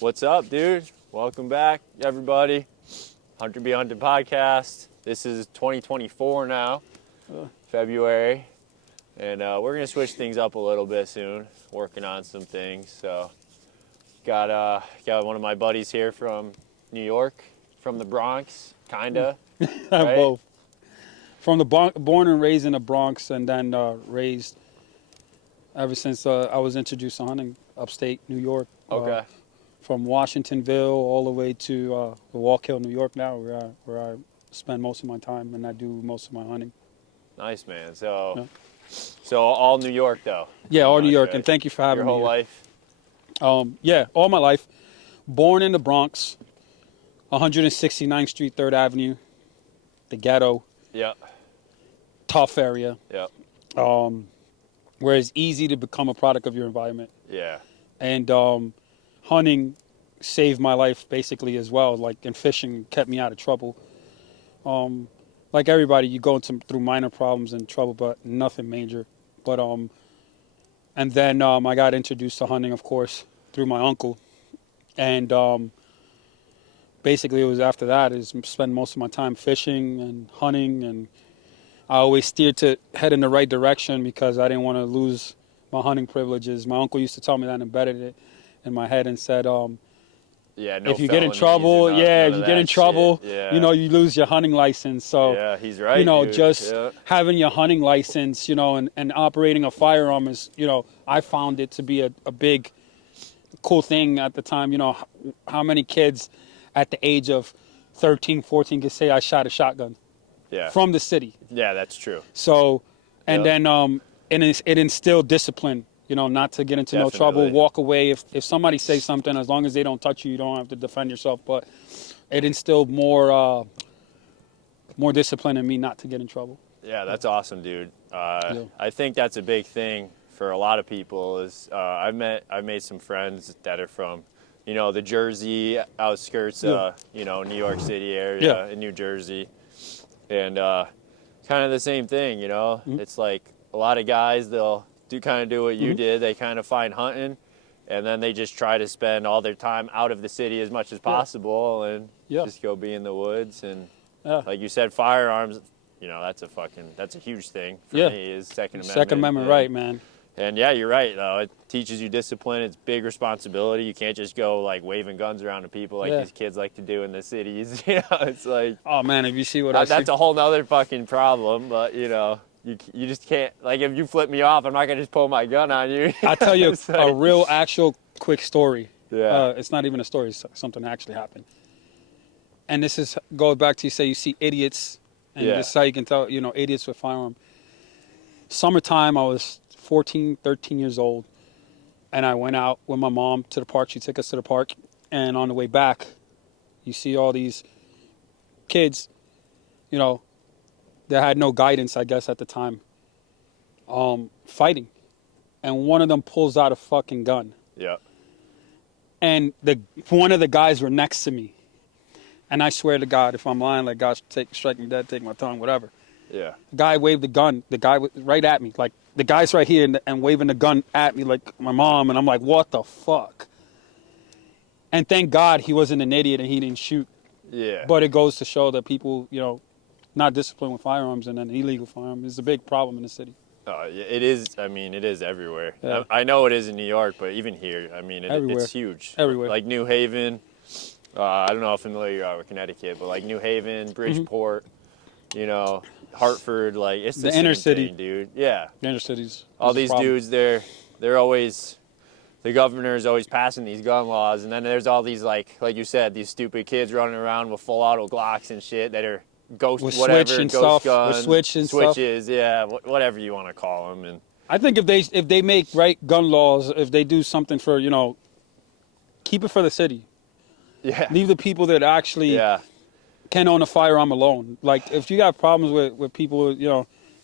What's up, dude? Welcome back, everybody. Hunter Be Hunted podcast. This is 2024 now, February, and we're gonna switch things up a little bit soon. Working on some things. So, got one of my buddies here from New York, from the Bronx, kinda. Right? Both. From the born and raised in the Bronx, and then raised ever since I was introduced to hunting upstate New York. Okay. From Washingtonville all the way to Walk Hill, New York now, where I spend most of my time and I do most of my hunting. Nice, man. So all New York though. Yeah, all New York, Right. and thank you for having Your me. whole life. Yeah, all my life. Born in the Bronx, 169th Street, 3rd Avenue, the ghetto, Yeah. tough area, Yeah. where it's easy to become a product of your environment. Yeah. And hunting saved my life basically as well. And fishing kept me out of trouble. Like everybody, you go through minor problems and trouble, but nothing major. But and then I got introduced to hunting, of course, through my uncle. And basically, it was after that is spend most of my time fishing and hunting, and I always steered to head in the right direction because I didn't want to lose my hunting privileges. My uncle used to tell me that and embedded it in my head and said, Yeah, no if you get in felonies trouble, and if none you of get in that trouble, shit. Yeah. you lose your hunting license. So, yeah, he's right. Dude. just Yeah. having your hunting license, and operating a firearm is, I found it to be a big, cool thing at the time. How many kids at the age of 13, 14 can say I shot a shotgun Yeah. from the city? Yeah, that's true. So, and Yep. then it instilled discipline, not to get into no trouble, Definitely. walk away. If somebody says something, as long as they don't touch you, you don't have to defend yourself. But it instilled more discipline in me not to get in trouble. Yeah, that's awesome, dude. Yeah. I think that's a big thing for a lot of people. Is I've made some friends that are from, the Jersey outskirts, Yeah. New York City area, Yeah. in New Jersey, and kind of the same thing. Mm-hmm. It's like a lot of guys they'll do what you Mm-hmm. did. They kind of find hunting, and then they just try to spend all their time out of the city as much as possible, and Yeah. just go be in the woods. And Yeah. like you said, firearms. That's a huge thing for Yeah. me is Second Amendment. Second Amendment, and, right, man. And yeah, you're right though. It teaches you discipline. It's big responsibility. You can't just go like waving guns around to people like Yeah. these kids like to do in the cities. It's like Oh man, if you see what I see, that's a whole nother fucking problem. But you just can't, like, if you flip me off, I'm not gonna just pull my gun on you. I'll tell you It's a like- real, actual, quick story. Yeah. It's not even a story. It's something that actually happened. And this goes back to, you see idiots, and Yeah. this is how you can tell, idiots with firearm. Summertime, I was 14, 13 years old, and I went out with my mom to the park. She took us to the park, and on the way back, you see all these kids, that had no guidance, I guess, at the time, fighting. And one of them pulls out a fucking gun. Yeah. And one of the guys were next to me. And I swear to God, if I'm lying, like, God, strike me dead, take my tongue, whatever. Yeah. The guy waved the gun. The guy was right at me. Like, the guy's right here and waving the gun at me like my mom. And I'm like, what the fuck? And thank God he wasn't an idiot and he didn't shoot. Yeah. But it goes to show that people, not disciplined with firearms and an illegal firearm is a big problem in the city. Yeah, it is. I mean, it is everywhere. Yeah. I know it is in New York, but even here, I mean, Everywhere. it's huge. Everywhere. Like New Haven. I don't know how familiar you are with Connecticut, but like New Haven, Bridgeport, Hartford, like it's the inner same city. thing, dude. Yeah. The inner cities. All is a these problem. dudes, they're always, the governor is always passing these gun laws, and then there's all these like you said, these stupid kids running around with full auto Glocks and shit that are ghost With whatever, switch and ghost stuff, guns, with switch and stuff. switches, yeah, whatever you want to call them, and I think if they make right gun laws, if they do something for, keep it for the city. yeah, Leave the people that actually yeah, can own a firearm alone. Like, if you got problems with people,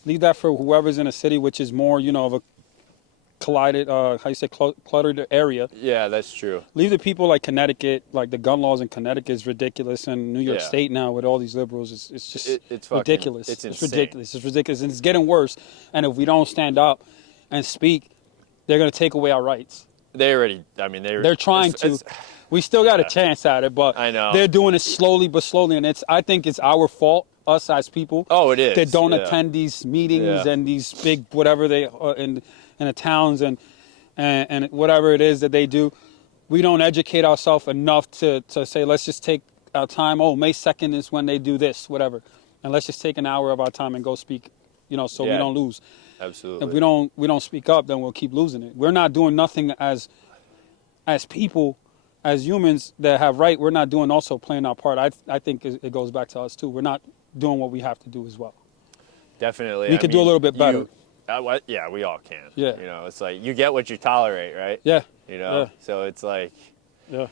leave that for whoever's in a city, which is more, of a collided, cluttered area. yeah, that's true. Leave the people like Connecticut, like the gun laws in Connecticut is ridiculous, and New York Yeah. State now with all these liberals, it's just It's fucking ridiculous. It's It's insane. ridiculous. It's ridiculous, and it's getting worse. And if we don't stand up and speak, they're going to take away our rights. They already. I mean, They're trying to. We still got a Yeah. chance at it, but I know. they're doing it slowly but slowly, and I think it's our fault, us as people. Oh, it is. That don't Yeah. attend these meetings Yeah. and these big whatever they in the towns and whatever it is that they do. We don't educate ourselves enough to say, let's just take our time. Oh, May 2nd is when they do this, whatever. And let's just take an hour of our time and go speak, so we Yeah. don't lose. Absolutely. If we don't speak up, then we'll keep losing it. We're not doing nothing as people, as humans that have right. We're not doing also playing our part. I think it goes back to us too. We're not doing what we have to do as well. Definitely. We could do a little bit better. Yeah, we all can. Yeah. It's like you get what you tolerate, right? Yeah. Yeah. So it's like Yeah.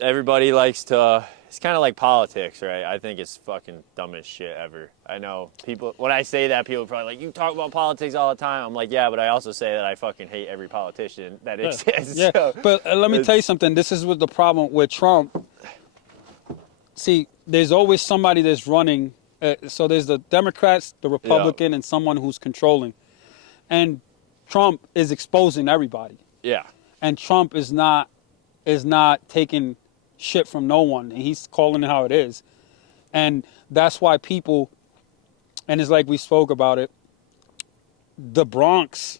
everybody likes to. It's kind of like politics, right? I think it's fucking dumbest shit ever. I know people, when I say that, people are probably like, you talk about politics all the time. I'm like, yeah, but I also say that I fucking hate every politician that exists. Yeah, So, but let me tell you something. This is what the problem with Trump. See, there's always somebody that's running. So there's the Democrats, the Republican, and someone who's controlling. And Trump is exposing everybody. yeah. And Trump is not taking shit from no one. And he's calling it how it is. And that's why people, and it's like we spoke about it, the Bronx,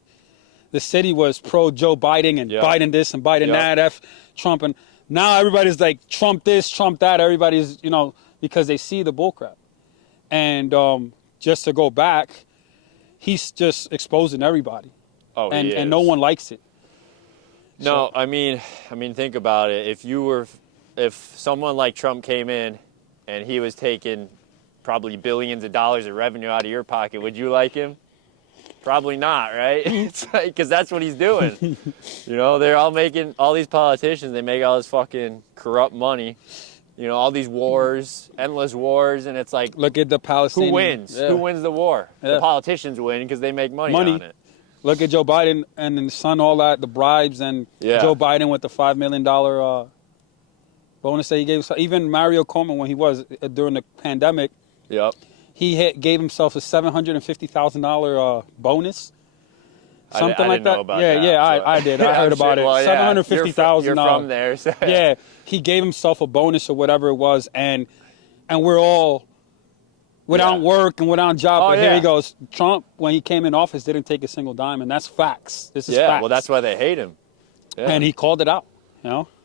the city was pro Joe Biden and Biden this and Biden that, F Trump. And now everybody's like Trump this, Trump that. Everybody's, because they see the bullcrap. And just to go back, he's just exposing everybody. Oh, and no one likes it. No, I mean, think about it. If someone like Trump came in and he was taking probably billions of dollars of revenue out of your pocket, would you like him? Probably not, right? It's like, because that's what he's doing. They're all making, all these politicians, they make all this fucking corrupt money. All these wars, endless wars, and it's like, look at the Palestinians. who wins? Yeah. Who wins the war? Yeah. The politicians win because they make money on it. Look at Joe Biden and his son, all that, the bribes, and Joe Biden with the $5 million bonus that he gave. Even Mario Cuomo, when he was during the pandemic, he gave himself a $750,000 bonus. Something like that. Know about that. I did. I heard about it. Well, $750,000. You're from there, so. Yeah, he gave himself a bonus or whatever it was, and we're all without work and without job. But here he goes. Trump, when he came in office, didn't take a single dime, and that's facts. This is facts. Well, that's why they hate him. Yeah. And he called it out.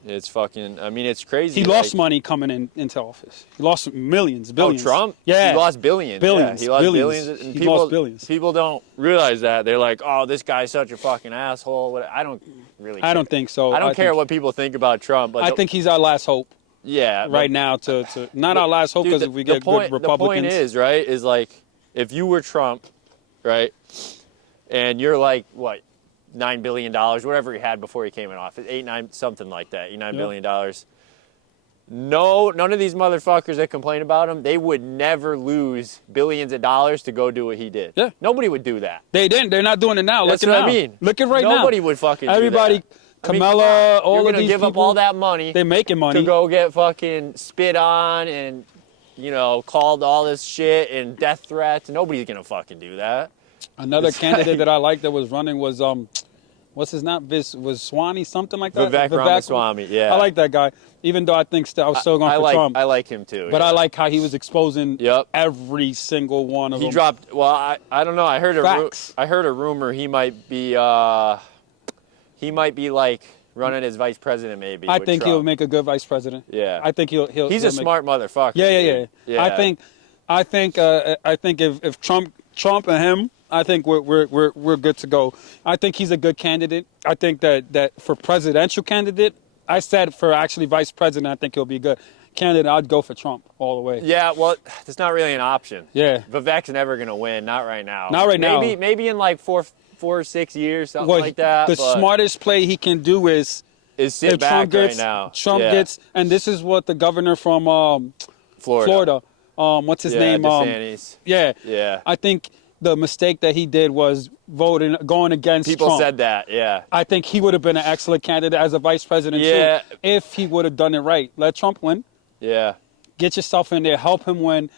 It's fucking. I mean, it's crazy. He lost money coming into office. He lost millions, billions. Oh, Trump? Yeah. He lost billions. Billions. Yeah, he lost billions. And he lost billions. People don't realize that. They're like, oh, this guy's such a fucking asshole. I don't really care. I don't think so. I don't care what people think about Trump. But I think he's our last hope. Yeah. Right now, to not our last hope, because if we get good Republicans. The point is like, if you were Trump, right, and you're like, what, $9 billion, whatever he had before he came in office, 8, 9, something like that, $9 billion. No, none of these motherfuckers that complain about him, they would never lose billions of dollars to go do what he did. Yeah. Nobody would do that. They didn't. They're not doing it now. That's Look at what now. I mean. Look at right now. Nobody would fucking Everybody, do that. Kamala, all you're of these give people. Up all that money. They're making money. To go get fucking spit on and, called all this shit and death threats. Nobody's going to fucking do that. Another candidate that I liked that was running was, what's his name? Was Swami, something like that? Vivek Ramaswamy, yeah. I like that guy, even though I think I was still going for Trump. I like him too. But I like how he was exposing every single one of them. He dropped, well, I don't know. I heard a rumor he might be like running as vice president maybe. I think he'll make a good vice president. Yeah. I think he'll He's a smart motherfucker. Yeah. I think if Trump and him, I think we're good to go. I think he's a good candidate. I think that for presidential candidate, I said for actually vice president, I think he'll be a good candidate. I'd go for Trump all the way. Yeah, well, it's not really an option. Yeah. Vivek's never going to win, not right now. Not right now. Maybe in like 4 or 6 years, something like that. The smartest play he can do is sit back right now. Trump gets, and this is what the governor from Florida, what's his name? DeSantis. Yeah. I think the mistake that he did was going against People Trump. said that, yeah. I think he would have been an excellent candidate as a vice president too, if he would have done it right. Let Trump win. Yeah. Get yourself in there, help him win,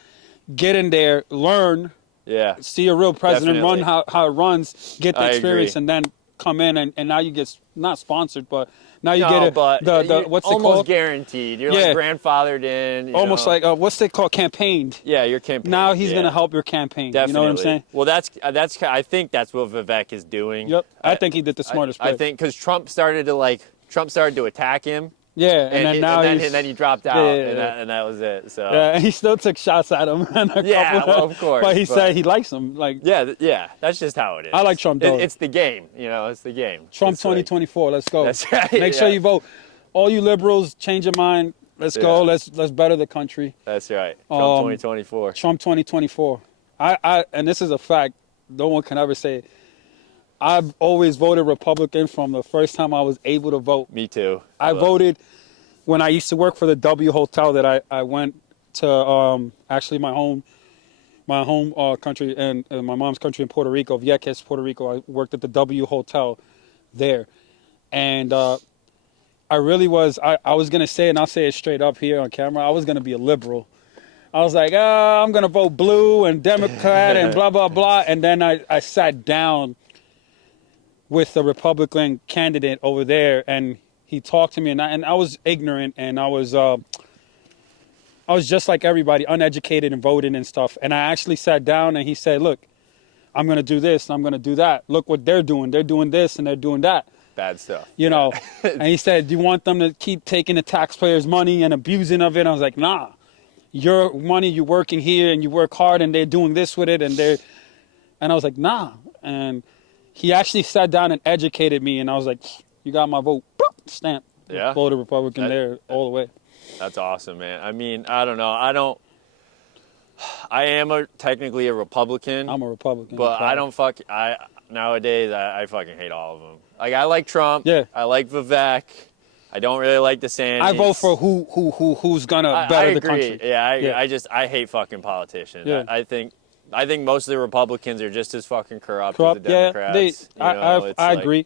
get in there, learn. Yeah. See a real president run how it runs, get the I experience, agree. and then come in and now you get not sponsored, but Now you No, get but the you're what's it almost called? guaranteed. You're Yeah. like grandfathered in. Almost like what's it called? Campaigned. Yeah, your campaign. Now he's yeah. gonna help your campaign. Definitely. You know what I'm saying? Well, I think that's what Vivek is doing. Yep. I think he did the smartest play. I think because Trump started to attack him. Yeah, and then now and then he dropped out, and that was it. So yeah, and he still took shots at him. And well, of course. But he said he likes him. Like yeah, that's just how it is. I like Trump though. It's the game, it's the game. Trump It's like- 2024. Let's go. That's right. Make sure yeah. you vote. All you liberals, change your mind. Let's go. Let's better the country. That's right. Trump 2024. Trump 2024. And this is a fact. No one can ever say it. I've always voted Republican from the first time I was able to vote. Me too. I voted when I used to work for the W Hotel that I went to actually my home country and my mom's country in Puerto Rico, Vieques, Puerto Rico. I worked at the W Hotel there. And I really was, I was going to say, and I'll say it straight up here on camera, I was going to be a liberal. I was like, I'm going to vote blue and Democrat and blah, blah, blah. And then I sat down with the Republican candidate over there, and he talked to me, and I was ignorant, and I was just like everybody, uneducated and voting and stuff. And I actually sat down, and he said, look, I'm going to do this, and I'm going to do that. Look what they're doing. They're doing this, and they're doing that. Bad stuff. And he said, do you want them to keep taking the taxpayers' money and abusing of it? I was like, nah. Your money, you're working here, and you work hard, and they're doing this with it, and I was like, nah. And he actually sat down and educated me, and I was like, you got my vote. Boop, stamp. Yeah. Voted Republican there all the way. That's awesome, man. I mean, I don't know. I am technically a Republican. I'm a Republican. But nowadays I fucking hate all of them. Like, I like Trump. Yeah. I like Vivek. I don't really like DeSantis. I vote for who's gonna better the country. Yeah, I hate fucking politicians. Yeah. I think most of the Republicans are just as fucking corrupt as the Democrats. I agree.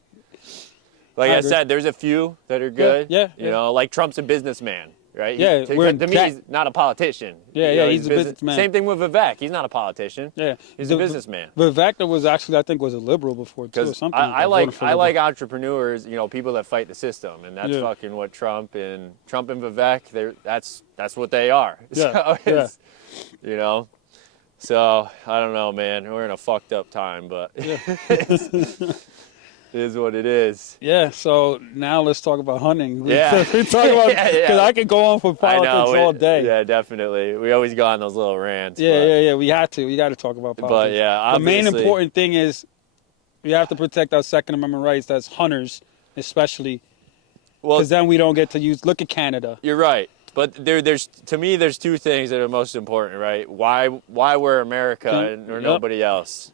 Like I said, there's a few that are good. Yeah. Like Trump's a businessman, right? Yeah, To me, he's not a politician. He's a businessman. Same thing with Vivek. He's not a politician. Yeah, he's a businessman. Vivek was actually, I think, was a liberal before too, or something. I like entrepreneurs. People that fight the system, and that's fucking what Trump and Vivek. That's what they are. Yeah. So I don't know, man. We're in a fucked up time, but it is what it is. Yeah, so now let's talk about hunting. Yeah. We talk about, because I could go on for politics all day. Yeah, definitely. We always go on those little rants. Yeah. We got to talk about politics. But yeah, obviously, the main important thing is we have to protect our Second Amendment rights as hunters, especially. Because then we don't get to look at Canada. You're right. But there's two things that are most important, right? Why we're America or nobody else?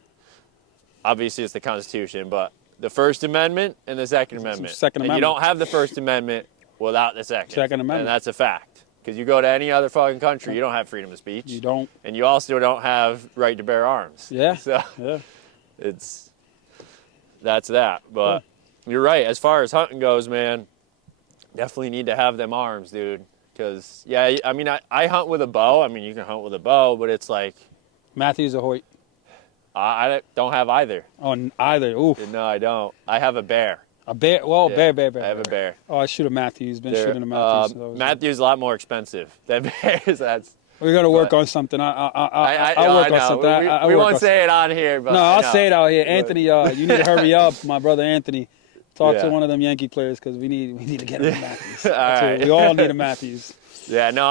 Obviously, it's the Constitution, but the First Amendment and the Second Amendment. And you don't have the First Amendment without the Second Amendment. And that's a fact. Because you go to any other fucking country, you don't have freedom of speech. You don't. And you also don't have right to bear arms. Yeah. So that's that. But you're right. As far as hunting goes, man, definitely need to have them arms, dude. Because, I mean, I hunt with a bow. I mean, you can hunt with a bow, but it's like... Matthews or Hoyt? I don't have either. Oh, either. Oof. No, I don't. I have a bear. A bear? Well, bear. I have a bear. Oh, I shoot a Matthews. Been shooting a Matthews. Matthews is a lot more expensive than bears. We're going to work on something. I'll work on something. We won't say it on here. But no, I'll say it out here. Anthony, you need to hurry up. My brother Anthony. Talk to one of them Yankee players because we need to get him a Matthews. Right. We all need a Matthews. Yeah, no,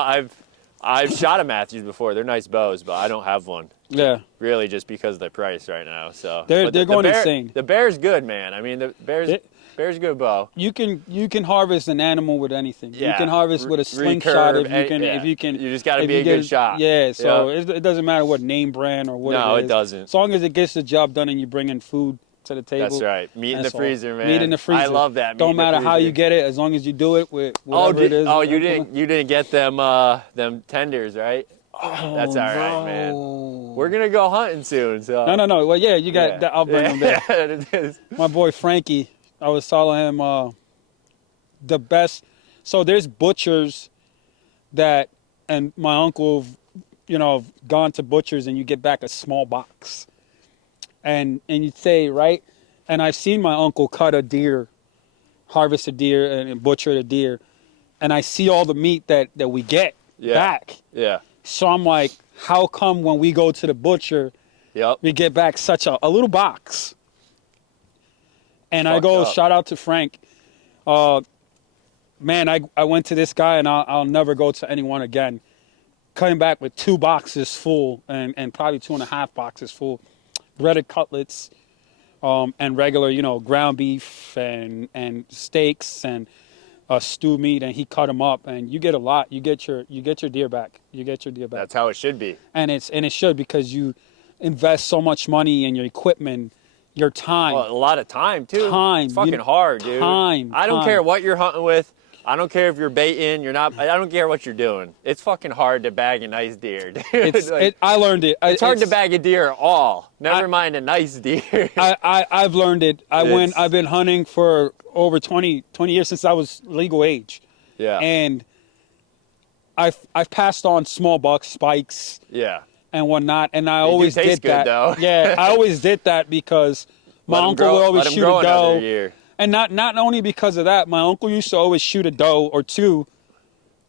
I've shot a Matthews before. They're nice bows, but I don't have one. Yeah. Really, just because of the price right now. So they're going insane. The bear's good, man. I mean, the bear's a good bow. You can harvest an animal with anything. Yeah. You can harvest with a slingshot if you can. You just got to be a good shot. Yeah. So it doesn't matter what name brand or what. No, it is. It doesn't. As long as it gets the job done and you bring in food to the table. That's right. Meat in the freezer, man. Meat in the freezer. I love that. Don't matter how you get it, as long as you do it with whatever it is. Oh, you didn't get them tenders, right? Oh, that's all right, man. We're gonna go hunting soon, so. No. Well, you got. I'll bring them there. It is. My boy Frankie, I was telling him the best. So there's butchers that, and my uncle, gone to butchers, and you get back a small box. And you'd say, right? And I've seen my uncle cut a deer harvest a deer and butcher a deer, and I see all the meat that we get back. Yeah. So I'm like, how come when we go to the butcher, Yep. we get back such a little box? And I go, shout out to Frank. Man, I went to this guy, and I'll never go to anyone again. Coming back with 2 boxes full, and probably 2.5 boxes full, breaded cutlets, and regular, ground beef and steaks and stew meat, and he cut them up, and you get a lot. You get your deer back. You get your deer back. That's how it should be. And it should, because you invest so much money in your equipment, your time. Well, a lot of time too. Time. It's fucking hard, dude. I don't care what you're hunting with. I don't care if you're baiting. You're not. I don't care what you're doing. It's fucking hard to bag a nice deer, dude. I learned it. It's hard to bag a deer at all. Never mind a nice deer. I've learned it. I've been hunting for over 20 years, since I was legal age. Yeah. And I've passed on small bucks, spikes. Yeah. And whatnot, and I They always do taste did that. good, though. Yeah, I always did that because my uncle would always shoot a doe. And not only because of that, my uncle used to always shoot a doe or 2,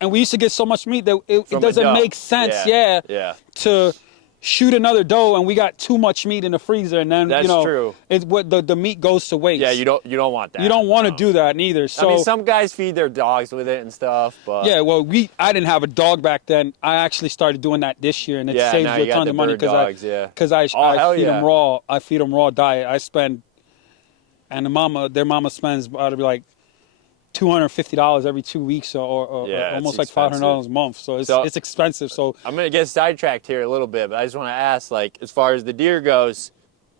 and we used to get so much meat that it doesn't make sense. Yeah. To shoot another doe, and we got too much meat in the freezer, and then That's true. It's what the meat goes to waste. Yeah, you don't want that. You don't want to do that neither. So I mean, some guys feed their dogs with it and stuff, but yeah, well, I didn't have a dog back then. I actually started doing that this year, and it saves now you you a got ton the of money bird because I feed them raw. I feed them raw diet. I spend, and their mama spends about to be like $250 every 2 weeks, or almost like $500 a month. So it's expensive. So I'm gonna get sidetracked here a little bit, but I just want to ask, like, as far as the deer goes,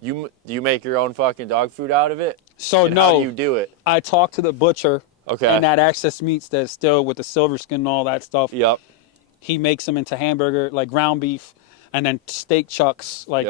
do you make your own fucking dog food out of it? So and no, how do you do it? I talk to the butcher. Okay. And that excess meats that's still with the silver skin and all that stuff. Yep. He makes them into hamburger, like ground beef, and then steak chucks, like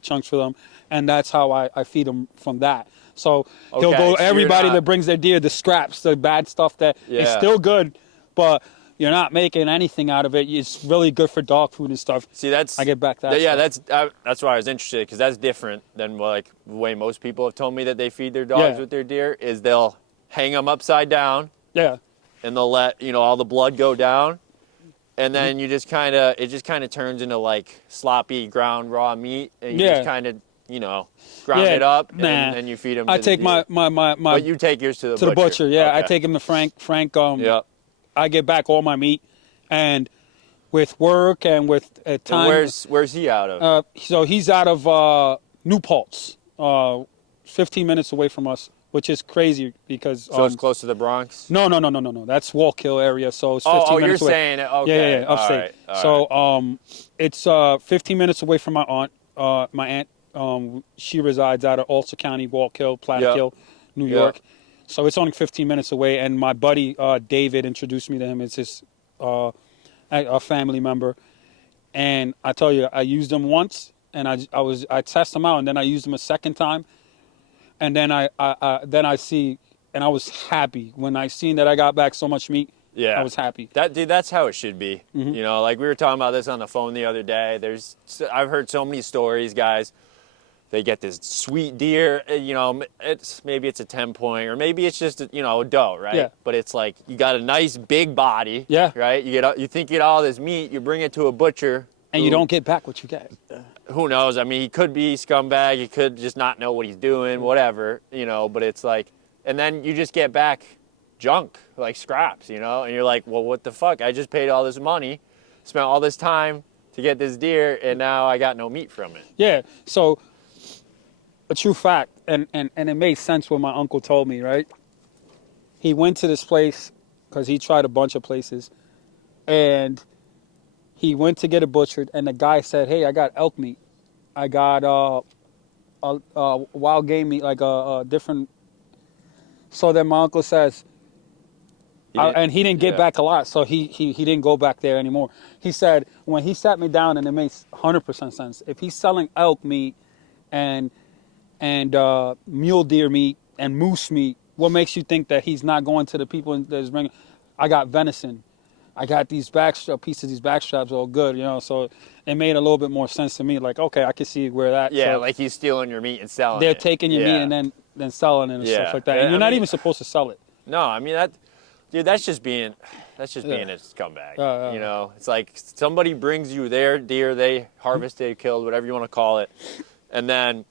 chunks for them, and that's how I feed them from that. So he'll go everybody that brings their deer, the scraps, the bad stuff that is still good, but you're not making anything out of it. It's really good for dog food and stuff. See, I get back that. Yeah, that's why I was interested, because that's different than like the way most people have told me that they feed their dogs with their deer. Is they'll hang them upside down. Yeah. And they'll let all the blood go down, and then it just kind of turns into like sloppy ground raw meat, and you just kind of ground it up, and then you feed them. I take my. But you take yours to the butcher. Yeah, okay. I take him to Frank. I get back all my meat, and with work and with time. And where's he out of? So he's out of New Paltz, 15 minutes away from us, which is crazy because. So it's close to the Bronx? No. That's Wallkill area, so it's 15 minutes away. You're saying it. Okay. Yeah, upstate. All right. It's 15 minutes away from my aunt. My aunt, she resides out of Ulster County, Wallkill, Plattekill, New York. So it's only 15 minutes away, and my buddy David introduced me to him. It's his a family member, and I tell you, I used him once, and I test him out, and then I used him a second time, and then I see, and I was happy when I seen that I got back so much meat. Yeah, I was happy. That's how it should be. Mm-hmm. Like we were talking about this on the phone the other day. I've heard so many stories, guys. They get this sweet deer, maybe it's a 10-point, or maybe it's just a doe, right? Yeah. But it's like you got a nice big body, right? You think you get all this meat, you bring it to a butcher, and you don't get back what you get. Who knows? I mean, he could be scumbag, he could just not know what he's doing, whatever, But it's like, and then you just get back junk, like scraps, and you're like, well, what the fuck? I just paid all this money, spent all this time to get this deer, and now I got no meat from it. Yeah. So. A true fact, and it made sense when my uncle told me, right? He went to this place because he tried a bunch of places, and he went to get it butchered, and the guy said, hey, I got elk meat. I got wild game meat, like a different. So then my uncle says, and he didn't get back a lot, so he didn't go back there anymore. He said, when he sat me down, and it makes 100% sense, if he's selling elk meat and mule deer meat and moose meat, what makes you think that he's not going to the people that's bringing? I got venison. I got these pieces, these back straps, all good, So it made a little bit more sense to me. Like, okay, I can see where that. Yeah, so like he's stealing your meat and selling it. They're taking your meat and then selling it and stuff like that. And you're not even supposed to sell it. No, I mean dude, that's just being a scumbag. Yeah. You know, it's like somebody brings you their deer they harvested, killed, whatever you want to call it, and then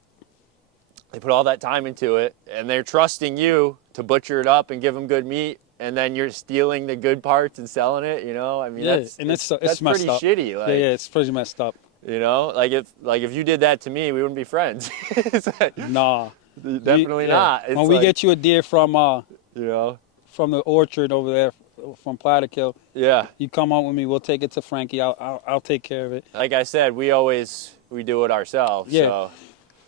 they put all that time into it, and they're trusting you to butcher it up and give them good meat, and then you're stealing the good parts and selling it. You know, I mean, it's that's messed pretty up. shitty. Like, Yeah, it's pretty messed up. you know, if you did that to me, we wouldn't be friends. It's like, Nah, definitely not. It's when we like, get you a deer from you know, the orchard over there from Plattekill, yeah. you come on with me. We'll take it to Frankie. I'll take care of it. Like I said, we do it ourselves. Yeah.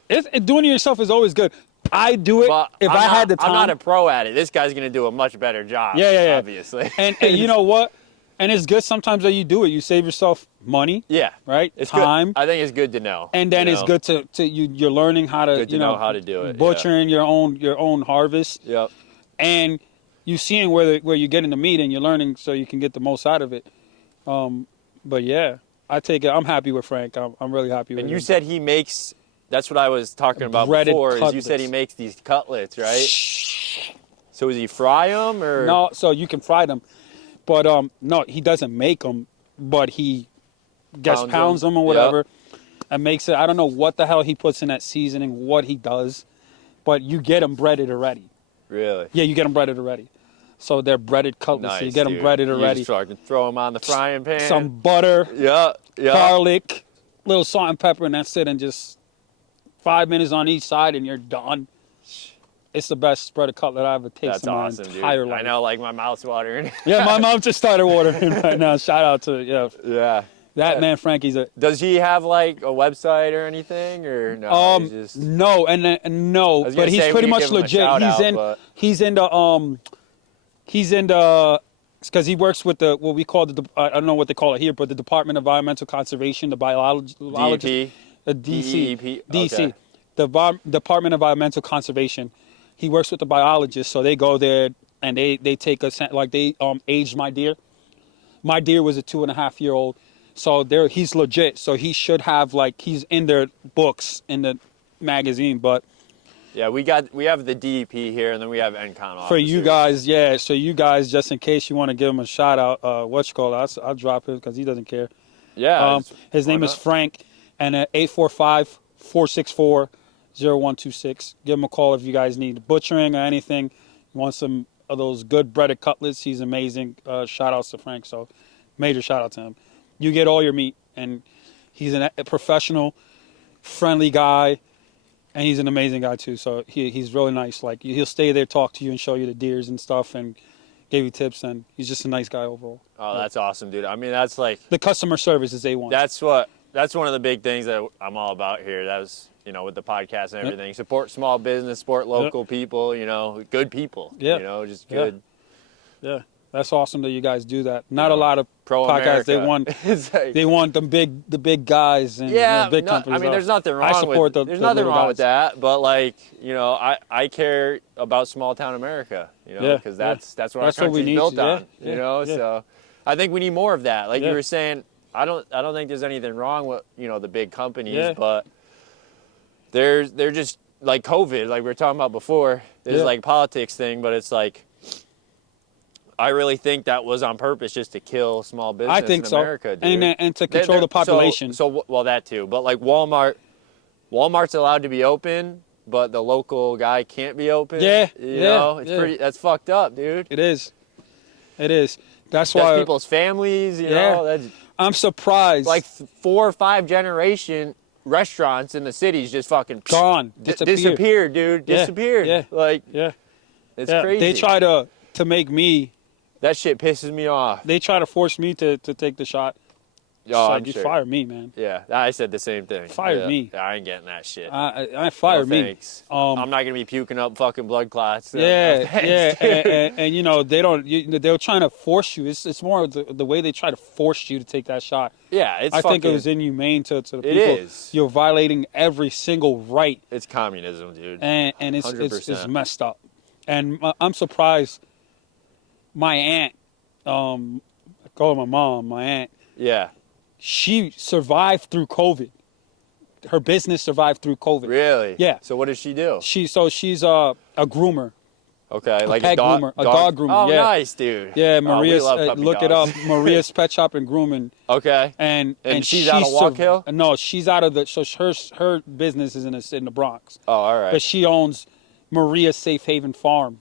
So. Doing it yourself is always good. I do it But if I had the time. I'm not a pro at it. This guy's gonna do a much better job. Yeah. Obviously. And you know what? And it's good sometimes that you do it. You save yourself money. Yeah. Right. It's time. Good. I think it's good to know. And then it's good to you're learning how to Good to know how to do it. Butchering your own harvest. Yep. And you seeing where you're getting the meat and you're learning so you can get the most out of it. But yeah, I take it. I'm happy with Frank. I'm really happy with him. And you said he makes. That's what I was talking about Breaded before. Is you cutlets. said he makes these cutlets, right? So does he fry them or? No, so you can fry them, but no, he doesn't make them, but he pounds them or whatever, and makes it. I don't know what the hell he puts in that seasoning, what he does, but you get them breaded already. Really? Yeah, you get them breaded already. So they're breaded cutlets. Nice, so you get them dude. breaded You already. just fucking throw them on the frying pan. Some butter, Yeah. garlic, little salt and pepper, and that's it. And just 5 minutes on each side, and you're done. It's the best breaded cutlet I've ever tasted That's in my awesome, entire dude. life. I know, like my mouth's watering. Yeah, my mom just started watering right now. Shout out to Yeah. that man, Frankie's a. Does he have like a website or anything, or no? He's just... No, no, I was but gonna he's say we pretty could much give him a legit. shout He's out, in, but- he's into, because he works with the what we call I don't know what they call it here, but the Department of Environmental Conservation, the biologist, DEP? DC, DEP? DC, Okay. the Department of Environmental Conservation. He works with the biologists, so they go there and they take us like they aged my deer. My deer was a 2.5-year-old, so he's legit. So he should have he's in their books in the magazine, but. Yeah, we have the DEP here, and then we have NCON officers. For you guys, yeah. So you guys, just in case you want to give him a shout out, I'll drop it because he doesn't care. Yeah. His name is Frank, and 845-464-0126. Give him a call if you guys need butchering or anything. You want some of those good breaded cutlets? He's amazing. Shout outs to Frank. So major shout out to him. You get all your meat, and he's a professional, friendly guy. And he's an amazing guy too, so he's really nice. Like he'll stay there, talk to you, and show you the deers and stuff, and give you tips. And he's just a nice guy overall. Oh, that's awesome, dude. I mean, that's like the customer service is A1. That's one of the big things that I'm all about here. That was with the podcast and everything. Yep. Support small business, support local people. Good people. Yeah. Just good. Yeah. That's awesome that you guys do that. Not a lot of podcasts. They want the big guys and big companies. I mean, there's nothing wrong with that. But I care about small town America. Because that's what our country's built on. So I think we need more of that. Like you were saying, I don't think there's anything wrong with the big companies, but they're just like COVID, like we were talking about before. There's like politics thing, but it's like. I really think that was on purpose, just to kill small business in America, dude. And to control the population. Well, that too. But like Walmart's allowed to be open, but the local guy can't be open. It's that's fucked up, dude. It is. That's why people's families. I'm surprised. Like 4 or 5 generation restaurants in the cities just fucking gone, disappeared, dude. Disappeared. It's crazy. They try to make me. That shit pisses me off. They try to force me to take the shot. I'm you sure. Fire me, man. Yeah, I said the same thing. Fire me. I ain't getting that shit. I fire me. Thanks. I'm not gonna be puking up fucking blood clots. So and they don't. They're trying to force you. It's more the way they try to force you to take that shot. Yeah, I think it was inhumane to the people. It is. You're violating every single right. It's communism, dude. And it's messed up. And I'm surprised. My aunt, I call her my mom, my aunt. Yeah. She survived through COVID. Her business survived through COVID. Really? Yeah. So what does she do? She's a groomer. Okay, like pet groomer, a dog groomer. Oh, yeah. nice, dude. Yeah, Oh, we Maria's. love puppy Look it dogs. up. Maria's Pet Shop and Grooming. Okay. And she's out of Walk Hill? No, she's out of the. So her business is in the Bronx. Oh, all right. But she owns Maria's Safe Haven Farm,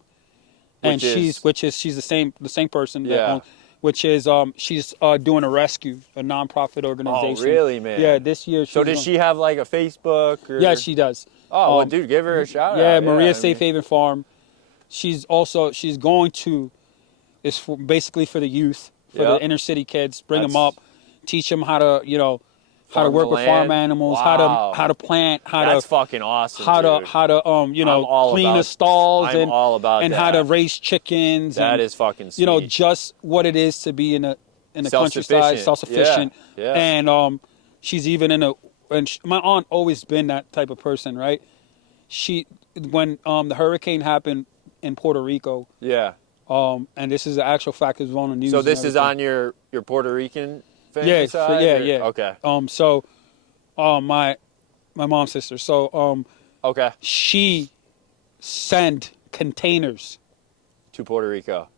and she's the same person that owns, which is she's doing a rescue, a nonprofit organization. Oh, really, man? Yeah, this year. So does she have like a Facebook? Or... Yeah, she does. Oh, well, dude, give her a shout out. Yeah, Maria's Safe Haven Farm. She's going to, it's basically for the youth, for the inner city kids, bring them up, teach them how to, how to work with farm animals, how to plant, That's fucking awesome. How to clean the stalls and how to raise chickens. That is fucking sweet. Just what it is to be in the countryside, self-sufficient. Yeah. And she's even my aunt always been that type of person, right? When the hurricane happened in Puerto Rico. Yeah. And this is the actual fact. It was on the news. So this is on your Puerto Rican family side? Yeah. Okay. So, my mom's sister. So, okay. She sent containers to Puerto Rico.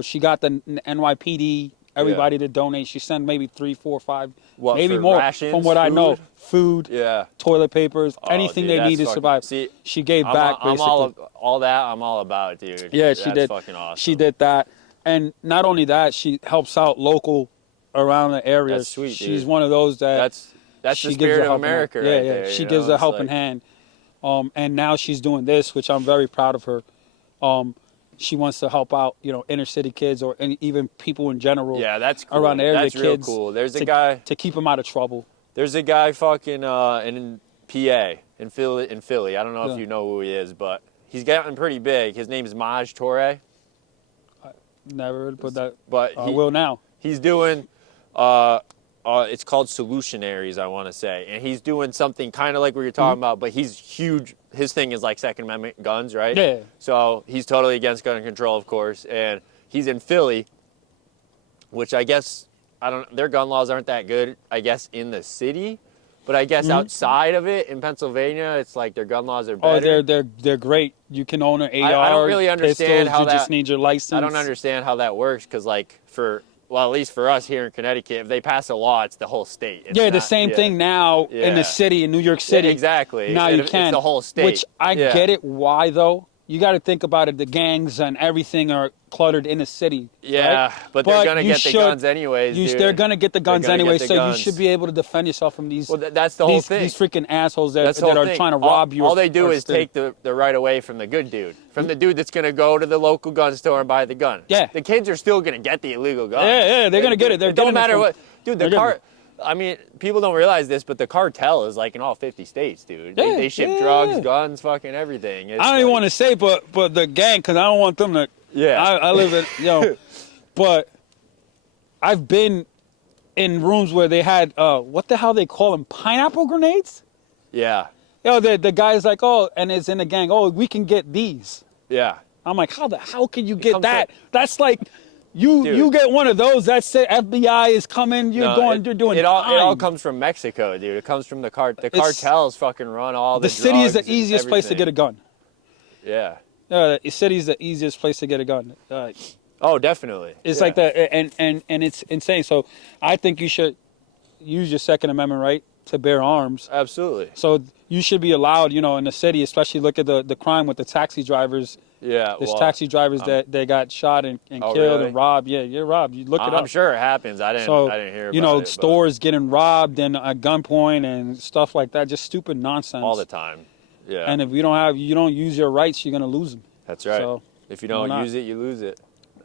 She got the NYPD, everybody to donate. She sent maybe 3, 4, 5, maybe more. Rations, from what I know, food, toilet papers, anything they need to survive. See, she gave back. I'm all that. I'm all about, dude. Yeah, she did. Fucking awesome. She did that, and not only that, she helps out local around the area. That's sweet, dude. She's one of those that's the spirit of America, right there. She gives a helping hand, and now she's doing this, which I'm very proud of her. She wants to help out, inner city kids or even people in general. Yeah, that's cool. Around the area, that's real cool. There's a guy to keep them out of trouble. There's a guy fucking in PA in Philly. I don't know if you know who he is, but he's gotten pretty big. His name is Maj Toure. Never put that. But I will now. He's doing. It's called Solutionaries, I want to say, and he's doing something kind of like what you're talking about, but he's huge. His thing is like Second Amendment guns, right? Yeah. So he's totally against gun control, of course, and he's in Philly, which I guess their gun laws aren't that good, I guess, in the city, but I guess outside of it in Pennsylvania, it's like their gun laws are better. Oh, they're great. You can own an AR. I don't really understand pistols, you just need your license. I don't understand how that works because, like, at least for us here in Connecticut, if they pass a law, it's the whole state. It's the same thing now in the city, in New York City. Yeah, exactly. Now you can. It's the whole state. Which I get it. Why, though? You got to think about it. The gangs and everything are cluttered in the city. Yeah, right? but they're going to get the guns anyways, dude. They're going to get the guns anyway, so you should be able to defend yourself from these. Well, that's the whole thing. These freaking assholes that are trying to rob you. All they do is take the right away from the good dude. From the dude that's going to go to the local gun store and buy the gun. Yeah. The kids are still going to get the illegal gun. Yeah, they're going to get it. It don't matter what. Dude, I mean, people don't realize this, but the cartel is like in all 50 states, dude. They ship drugs, guns, fucking everything. I don't even want to say, but the gang, because I don't want them to. Yeah. I live in, but I've been in rooms where they had, what the hell they call them? Pineapple grenades? Yeah. The guy's like, and it's in the gang, we can get these. Yeah. I'm like, how can you get that? That's like. You get one of those. That's it. FBI is coming. You're doing. It all comes from Mexico, dude. It comes from the cartels. Fucking run all the. The city is the easiest place to get a gun. Yeah. The city is the easiest place to get a gun. Oh, definitely. It's like that, and it's insane. So I think you should use your Second Amendment right to bear arms. Absolutely. So you should be allowed, in the city, especially look at the crime with the taxi drivers. Yeah, there's taxi drivers that they got shot and killed and robbed. Yeah, you're robbed. You look it up. I'm sure it happens. I didn't hear about it. Stores getting robbed and at gunpoint and stuff like that. Just stupid nonsense. All the time. Yeah. And if you don't use your rights, you're gonna lose them. That's right. So, if you don't use it, you lose it.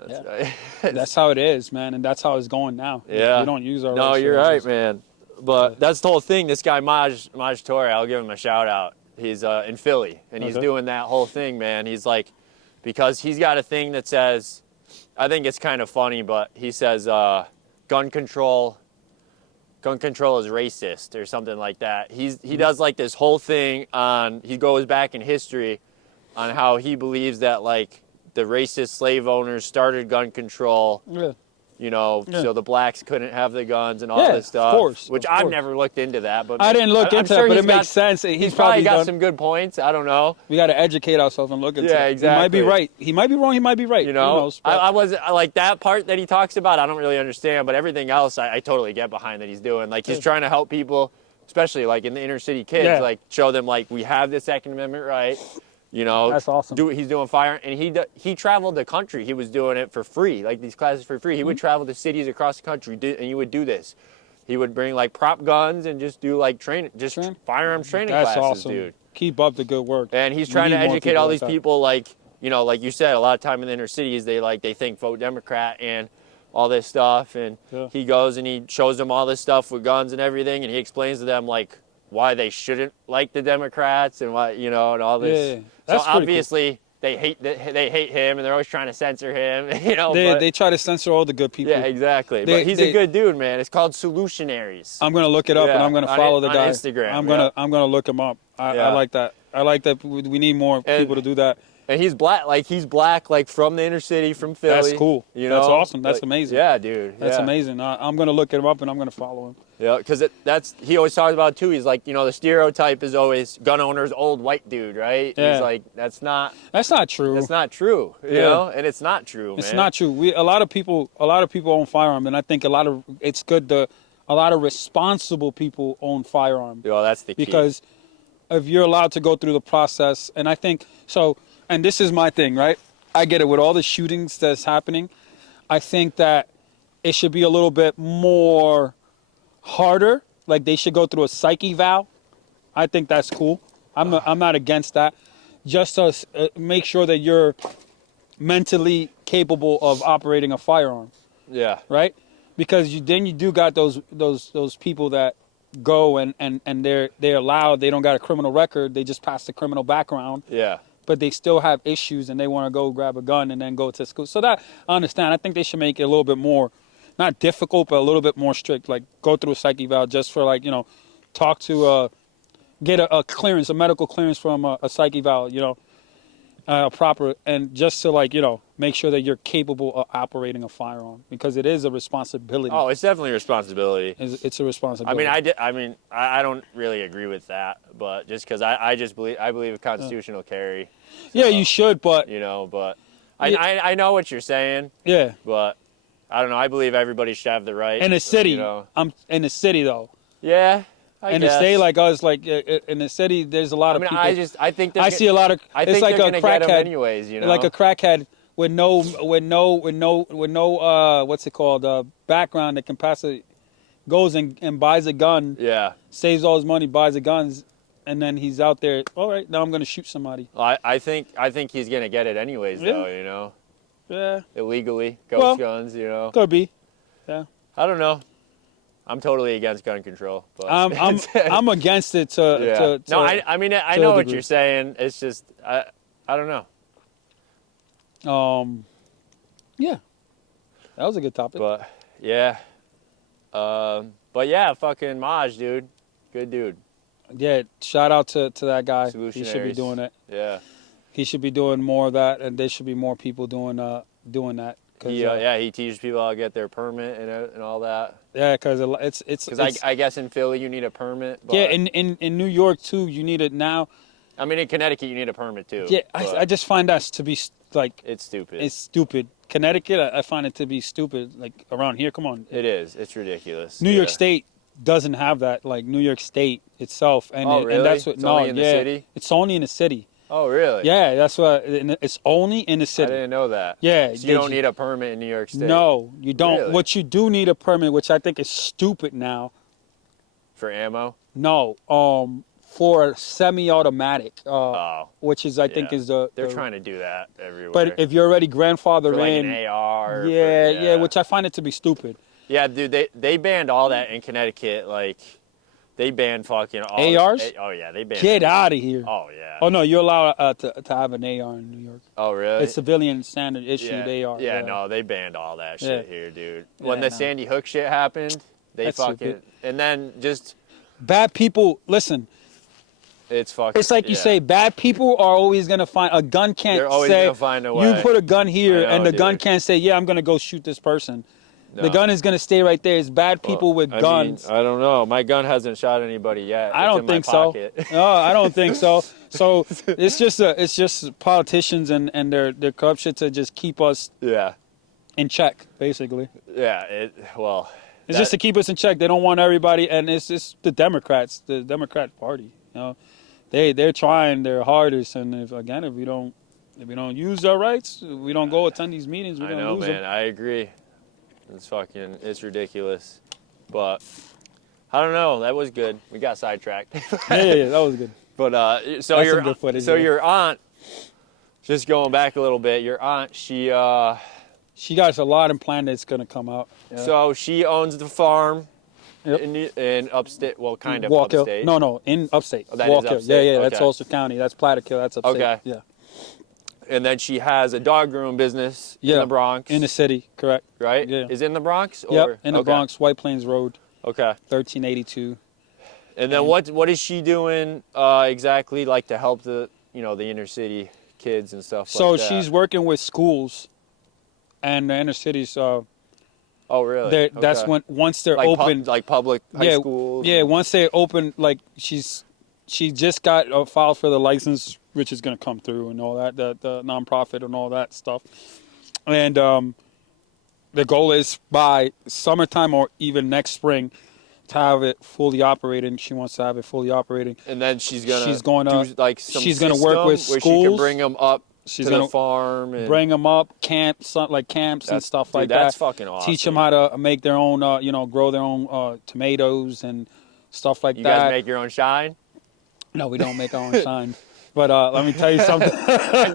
That's right. That's how it is, man, and that's how it's going now. Yeah. If we don't use our rights. No, you're right, man. But that's the whole thing. This guy Maj Toure, I'll give him a shout out. He's in Philly, and he's doing that whole thing, man. He's like. Because he's got a thing that says, I think it's kind of funny, but he says gun control is racist or something like that. He does like this whole thing he goes back in history on how he believes that like the racist slave owners started gun control so the blacks couldn't have the guns and all Yeah, this stuff. of course. Which Of I've course. never looked into that, but I didn't look I'm into sure that, but he's it makes sense. He's probably got done. some good points. I don't know. We got to educate ourselves and look into Yeah, it. exactly. He might be right. He might be wrong. He might be right. You know, Who knows? I wasn't like that part that he talks about. I don't really understand, but everything else I totally get behind that he's doing. Like he's trying to help people, especially like in the inner city kids, Yeah. like show them like we have the Second Amendment right. That's awesome. He's doing fire, and he traveled the country. He was doing it for free, like these classes for free. He would travel to cities across the country, and he would do this. He would bring like prop guns and just do like firearms training That's classes, awesome. dude. Keep up the good work. And he's We trying to need more educate people all like these that. people, like like you said, a lot of time in the inner cities, they think vote Democrat and all this stuff. And he goes and he shows them all this stuff with guns and everything, and he explains to them like why they shouldn't like the Democrats and why and all this. Yeah, that's so pretty obviously they hate him, and they're always trying to censor him. They try to censor all the good people. Yeah, exactly. But he's a good dude, man. It's called Solutionaries. I'm gonna look it up and I'm gonna follow the on guy. Instagram. I'm gonna look him up. I like that. I like that. We need more people to do that. And he's black, like from the inner city, from Philly. That's cool. That's awesome. That's amazing. Yeah, dude. That's yeah. amazing. I'm gonna look him up and I'm gonna follow him. Yeah, because he always talks about it too. He's like, the stereotype is always gun owner's old white dude, right? Yeah. He's like, that's not true. That's not true. You know, and it's not true, man. It's not true. A lot of people own firearms, and I think it's good a lot of responsible people own firearms. Well, that's the key. Because if you're allowed to go through the process, and I think so, and this is my thing, right? I get it with all the shootings that's happening. I think that it should be a little bit more harder. Like they should go through a psych eval. I think that's cool. I'm not against that. Just to make sure that you're mentally capable of operating a firearm. Yeah. Right? Because you do got those people that go and they're allowed. They don't got a criminal record. They just passed a criminal background. Yeah. But they still have issues and they want to go grab a gun and then go to school. So that I understand. I think they should make it a little bit more, not difficult, but a little bit more strict. Like go through a psych eval just for talk to get a clearance, a medical clearance from a psych eval, proper, and just to make sure that you're capable of operating a firearm because it is a responsibility. Oh, it's definitely a responsibility. It's a responsibility. I don't really agree with that, but just because I believe a constitutional carry. So, yeah, you should, but but I know what you're saying. Yeah, but I don't know. I believe everybody should have the right. In a city, I'm in a city though. Yeah. In a state like us, in the city, there's a lot of people. I think I see a lot of. I think it's like they're a gonna get 'em crackhead, anyways, like a crackhead with no what's it called background that can goes and buys a gun. Yeah. Saves all his money, buys the guns, and then he's out there. All right, now I'm gonna shoot somebody. Well, I think he's gonna get it anyways, though. Yeah. Illegally, ghost guns. Could be. Yeah. I don't know. I'm totally against gun control. But I'm against it. To no, I know what you're saying. It's just I don't know. Yeah, that was a good topic. But yeah, fucking Maj, dude, good dude. Yeah, shout out to that guy. He should be doing it. Yeah, he should be doing more of that, and there should be more people doing that. He teaches people how to get their permit and all that. Yeah, because it's. I guess in Philly you need a permit. But yeah, in New York too, you need it now. I mean, in Connecticut you need a permit too. Yeah, I just find that to be like. It's stupid. It's stupid. Connecticut, I find it to be stupid. Like around here, come on. It is. It's ridiculous. New York State doesn't have that. Like New York State itself, and really? And that's what. It's only in the city? It's only in the city. Oh, really? Yeah, that's what. It's only in the city. I didn't know that. Yeah. So you don't need a permit in New York State? No, you don't. Really? What you do need a permit, which I think is stupid now. For ammo? No, for a semi-automatic. Which is I think is the. They're trying to do that everywhere. But if you're already grandfathered for like in, an AR. Yeah, which I find it to be stupid. Yeah, dude, they banned all that in Connecticut. Like, they banned fucking all ARs. Oh yeah, they banned. Get out of here. Oh yeah. Oh no, you're allowed to have an AR in New York. Oh really? It's civilian standard issued AR. Yeah, no, they banned all that shit here, dude. When Yeah, the Sandy Hook shit happened, That's stupid. and then just bad people. Listen, it's fucking. it's like you say, bad people are always gonna find a gun. Can't They're always say gonna find a way. you put a gun here, I know, and the gun dude. can't say, yeah, I'm gonna go shoot this person. No. The gun is gonna stay right there. It's bad people with I guns. mean, I don't know. My gun hasn't shot anybody yet. I It's don't in my think so. pocket. No, I don't think so. So it's just politicians and their corruption to just keep us Yeah. in check, basically. Yeah. It's just to keep us in check. They don't want everybody, and it's just the Democrats, the Democrat Party. You know, they're trying their hardest, and if we don't use our rights, we don't go attend these meetings, we're I gonna know, lose man. them. I agree. It's ridiculous. But I don't know. That was good. We got sidetracked. Yeah, that was good. But so That's some good footage, yeah. your aunt, just going back a little bit, your aunt, she got a lot in plan that's gonna come out. Yeah. so she owns the farm Yep. in upstate, well, kind of Walk Hill. upstate. No, in upstate. Oh, that is Walk Hill. upstate? Yeah, that's Okay. Ulster County. That's Plattekill. That's upstate. Okay. Yeah. And then she has a dog grooming business in the Bronx. In the city, correct. right? Yeah. Is it in the Bronx? Yep, in the okay. Bronx, White Plains Road, Okay. 1382. And then what is she doing exactly, like, to help the inner city kids and stuff So like that? she's working with schools and the inner cities. Oh, really? That's Okay. once they're like open. like public high schools? Yeah, once they open, like she just got a file for the license, which is going to come through and all that, the nonprofit and all that stuff. And the goal is by summertime or even next spring to have it fully operating. She wants to have it fully operating. And then she's gonna gonna do like some she's gonna work with system where she can schools. bring them up She's to gonna the farm and bring them up, camps and stuff like that. That's fucking awesome. Teach them how to make their own, grow their own tomatoes and stuff like You that. guys make your own shine? No, we don't make our own shine. But let me tell you something.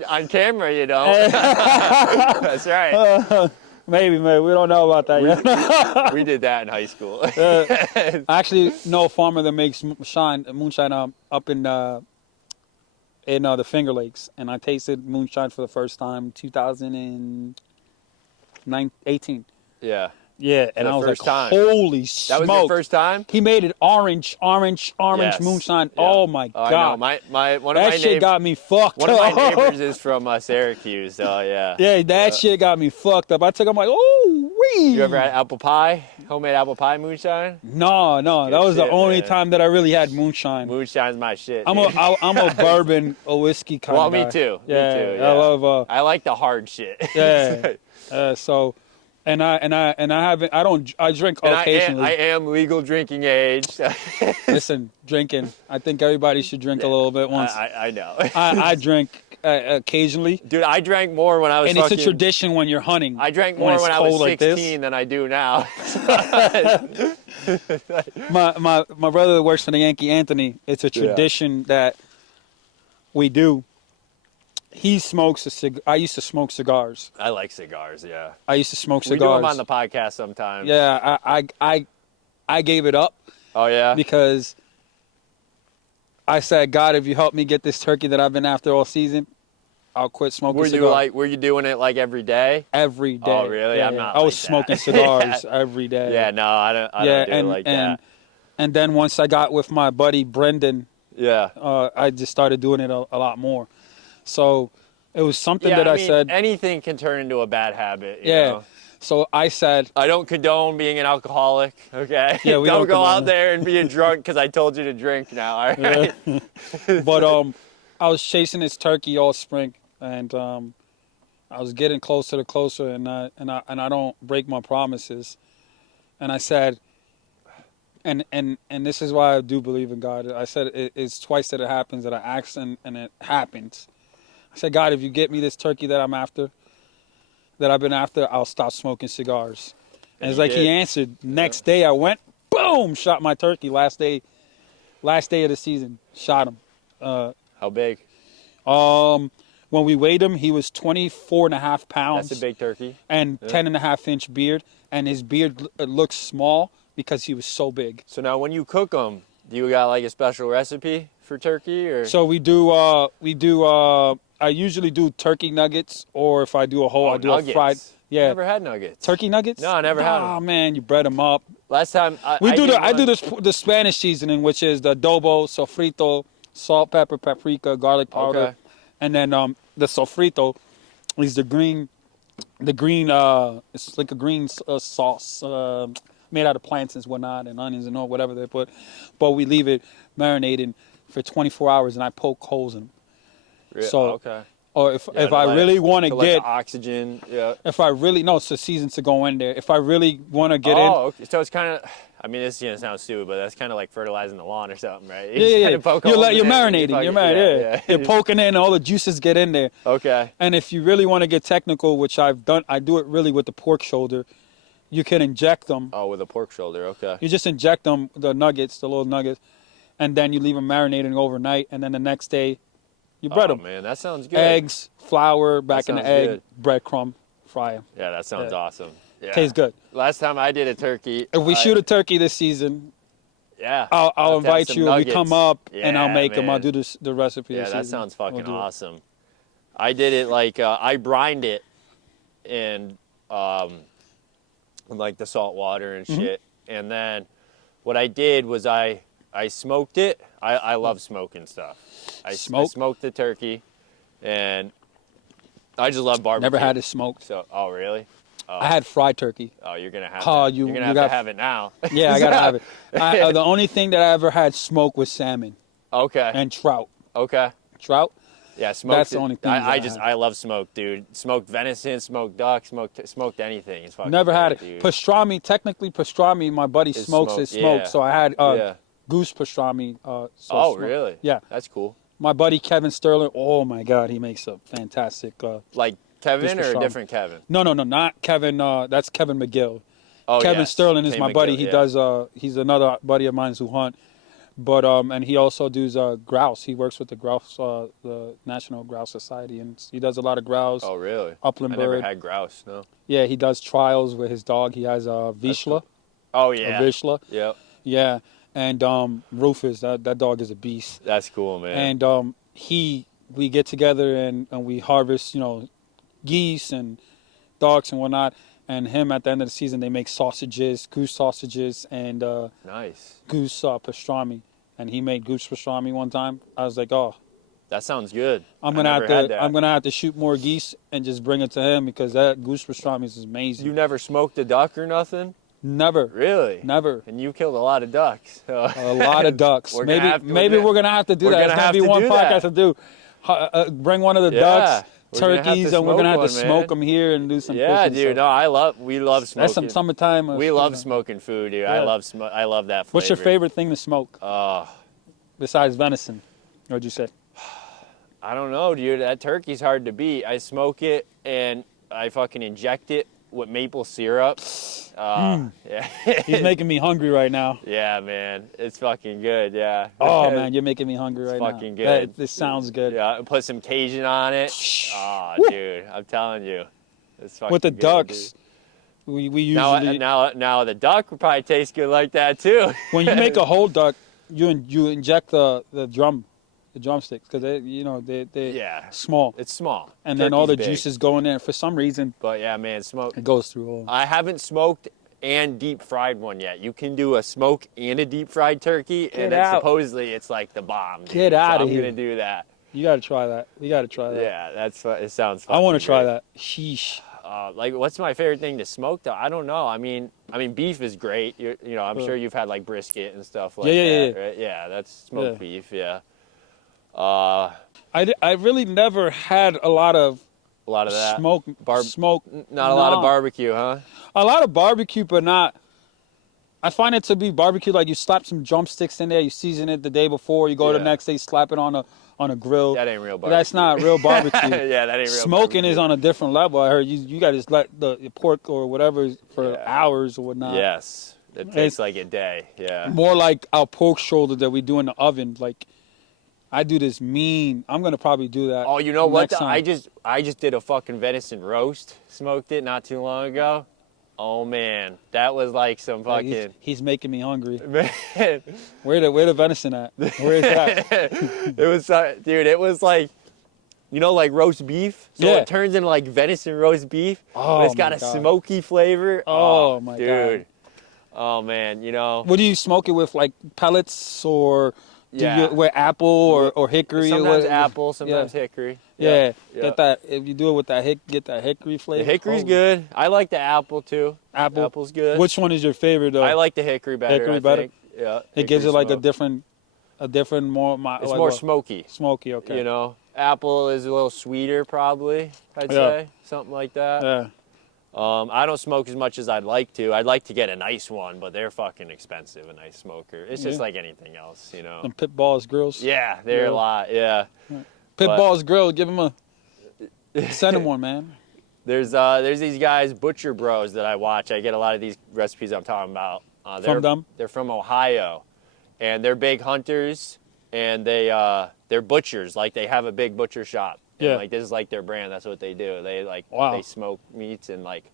on camera, you don't. That's right. Maybe, we don't know about that yet. We did that in high school. I actually know a farmer that makes moonshine up in the Finger Lakes, and I tasted moonshine for the first time 2018. Yeah. Yeah, and I was like, first time. holy That was your smoke. first time? He made it orange Yes. moonshine. Yeah. Oh my I know. God. One of my That shit got me fucked One of up. my neighbors is from Syracuse, so yeah. Yeah, that shit got me fucked up. I took him like, oh, wee. You ever had apple pie? Homemade apple pie moonshine? No, that was the shit, only man. time that I really had moonshine. Moonshine's my shit. I'm dude. a bourbon, a whiskey kind Well, of guy. me too. Yeah, Me too. Yeah. I love. I like the hard shit. Yeah. So, and I drink And occasionally. I am legal drinking age. Listen, drinking. I think everybody should drink a little bit once. I know. I drink occasionly. Dude, I drank more when I was And it's a tradition when you're hunting. I drank more when I was 16 than I do now. My brother that works for the Yankee, Anthony, it's a tradition that we do. He smokes I used to smoke cigars. I like cigars, yeah. I used to smoke We cigars. do them on the podcast sometimes. Yeah, I gave it up Oh, yeah? because I said, God, if you help me get this turkey that I've been after all season, I'll quit smoking cigars. Were you doing it like every day? Every day. Oh, really? Yeah, I'm yeah. not I was like smoking that. cigars every day. Yeah, no, I don't do it like that. And then once I got with my buddy Brendan, Yeah. I just started doing it a lot more. So it was something Yeah, that I I mean, said. anything can turn into a bad habit. You Yeah. know? So I said, I don't condone being an alcoholic, okay? Yeah, we don't don't go condone out there and be a drunk because I told you to drink now, all right? but I was chasing this turkey all spring, and I was getting closer to closer, and I don't break my promises. And I said, and this is why I do believe in God. I said it's twice that it happens that I asked and it happens. I said, God, if you get me this turkey that I've been after, I'll stop smoking cigars. And it's like he answered. Next day I went, boom, shot my turkey. Last day of the season, shot him. How big? When we weighed him, he was 24.5 pounds. That's a big turkey. And 10.5-inch beard. And his beard looks small because he was so big. So now when you cook them, do you got like a special recipe for turkey? Or? So I usually do turkey nuggets, or if I do a whole, I do nuggets. a fried. Yeah. Never had nuggets. Turkey nuggets? No, I never had them. Oh man, you bread them up. Last time I do did the Spanish seasoning, which is the adobo, sofrito, salt, pepper, paprika, garlic powder, Okay. and then the sofrito is the green the green, it's like a green sauce made out of plantains and whatnot and onions and all whatever they put. But we leave it marinating for 24 hours and I poke holes in them. So, Okay. or if Yeah, I really want to let get, the oxygen. Yeah. if I really, no, it's the season to go in there. If I really want to get in. Oh, okay. So it's kind of. I mean, this is gonna sound stupid, but that's kind of like fertilizing the lawn or something, right? You Yeah, just yeah, kinda yeah. poke holes in You're it and marinating. You're fucking- marinating. yeah, Yeah. yeah. You're poking in, and all the juices get in there. Okay. And if you really want to get technical, which I've done, I do it really with the pork shoulder. You can inject them. Oh, with a pork shoulder. Okay. You just inject them, the nuggets, the little nuggets, and then you leave them marinating overnight. And then the next day, you bread Oh them. man, that sounds good. Eggs, flour, back in the sounds egg, good. breadcrumb, fry them. Yeah, that sounds Yeah. awesome. Yeah. Tastes good. Last time I did a turkey. If we I- shoot a turkey this season, Yeah. I'll have to have invite some you. We come nuggets. up and I'll Yeah, make them. I'll man. do the recipe. Yeah, this that season. sounds We'll fucking do it. awesome. I did it like I brined it in like the salt water and shit, and then what I did was I smoked it. I love smoking stuff. I smoked the turkey, and I just love barbecue. Never had it smoked. So, oh really? I had fried turkey. Oh, you're gonna have. Oh, to, you- you're gonna you have got- to have it now. Yeah, I gotta have it. The only thing that I ever had smoked was salmon Okay. and trout. Okay. Trout. Yeah, smoked. That's the only thing that I I love smoked, dude. Smoked venison, smoked duck, smoked anything. It's fucking Never had it. great, dude. Pastrami. Technically, pastrami. My buddy It's smokes smoked, it smoked. yeah. So I had Yeah. goose pastrami. Oh, smoked. really? Yeah. That's cool. My buddy Kevin Sterling. Oh my God, he makes a fantastic. Like Kevin Goose or a pastrami. different Kevin? No, not Kevin. That's Kevin McGill. Oh, Kevin yes. Sterling is Kane my buddy. McGill, He yeah. does. He's another buddy of mine who hunt, but and he also does grouse. He works with the grouse, the National Grouse Society, and he does a lot of grouse. Oh, really? Upland I never bird. had grouse. No. Yeah, he does trials with his dog. He has a Vizsla. Oh A yeah. Vizsla. Yep. Yeah, and Rufus. That dog is a beast. That's cool, man. And we get together and we harvest, geese and ducks and whatnot. And him at the end of the season, they make sausages, goose sausages, and Nice. goose pastrami. And he made goose pastrami one time. I was like, oh, That sounds good. I'm I gonna never had that. I'm gonna have to shoot more geese and just bring it to him because that goose pastrami is amazing. You never smoked a duck or nothing? Never, Really? never. And you killed a lot of ducks. A lot of ducks. We're gonna Maybe have to- maybe we're gonna have to do we're that. gonna It's gonna have be to one do podcast that. to do. Bring one of the Yeah, ducks, we're gonna have to turkeys, and we're gonna have to smoke one, smoke man. them here and do some. Yeah, cooking dude. stuff. No, we love smoking. That's some summertime. We love smoking food, dude. Yeah. I love that flavor. What's your favorite thing to smoke Oh, besides venison? What'd you say? I don't know, dude. That turkey's hard to beat. I smoke it and I fucking inject it with maple syrup. Yeah. He's making me hungry right now. Yeah, man. It's fucking good, yeah. Oh man, you're making me hungry right now. fucking good. This sounds good. Yeah, put some Cajun on it. Oh, dude. I'm telling you. It's fucking With the good, ducks, dude. we usually Now the duck would probably taste good like that too. when you make a whole duck, you inject the drumsticks because they Yeah. small, It's small. and then all the Turkey's big. juices go in there. For some reason, But yeah, man, smoke. it goes through all. I haven't smoked and deep fried one yet. You can do a smoke and a deep fried turkey, Get and then out. supposedly it's like the bomb. Dude. Get outta so I'm here. gonna do that. You got to try that. We got to try that. Yeah, it sounds. I want to fucking try great. that. Sheesh. Like, what's my favorite thing to smoke though? I don't know. I mean, beef is great. I'm sure you've had like brisket and stuff like Yeah. that, right? Yeah, that's smoked Yeah. beef. Yeah. I really never had a lot of A lot of that. smoke. Smoke. Not a lot of No. barbecue, huh? A lot of barbecue, but not. I find it to be barbecue like you slap some drumsticks in there, you season it the day before, you go the Yeah. next day, slap it on a grill. That ain't real barbecue. That's not real barbecue. Yeah, that ain't real. Smoking is barbecue. on a different level. I heard you got to just let the pork or whatever for Yeah. hours or whatnot. Yes, it tastes like a day. Yeah. More like our pork shoulder that we do in the oven. Like I do this mean. I'm gonna probably do that. Oh, you know what? next time. I just did a fucking venison roast. Smoked it not too long ago. Oh man, that was like some Like, fucking he's making me hungry. man. Where the venison at? Where is that? It was, dude. It was like, like roast beef. So Yeah. it turns into like venison roast beef. Oh, but it's got my a God. smoky flavor. Oh, my dude. God. Oh man, What do you smoke it with? Like pellets or Yeah. with apple or hickory? Sometimes or what, apple, sometimes hickory. Yeah. Yeah. Get that. If you do it with that get that hickory flavor. The hickory's Holy- good. I like the apple too. Apple. Apple's good. Which one is your favorite though? I like the hickory better. Hickory I better? think. Yeah. It gives it hickory like a smoke. different more. It's like more what? smoky. Smoky. Okay. You know, apple is a little sweeter, probably. I'd say something like that. Yeah. I don't smoke as much as I'd like to. I'd like to get a nice one, but they're fucking expensive. A nice smoker. It's just like anything else, you know. Them Pitballs grills. Yeah, they're a lot. Yeah. Pitballs grill. Give them send them one, man. There's these guys, Butcher Bros, that I watch. I get a lot of these recipes I'm talking about. From them? They're from Ohio, and they're big hunters, and they're butchers. Like they have a big butcher shop. And, Yeah. like this is like their brand. That's what they do. They Wow. they smoke meats and like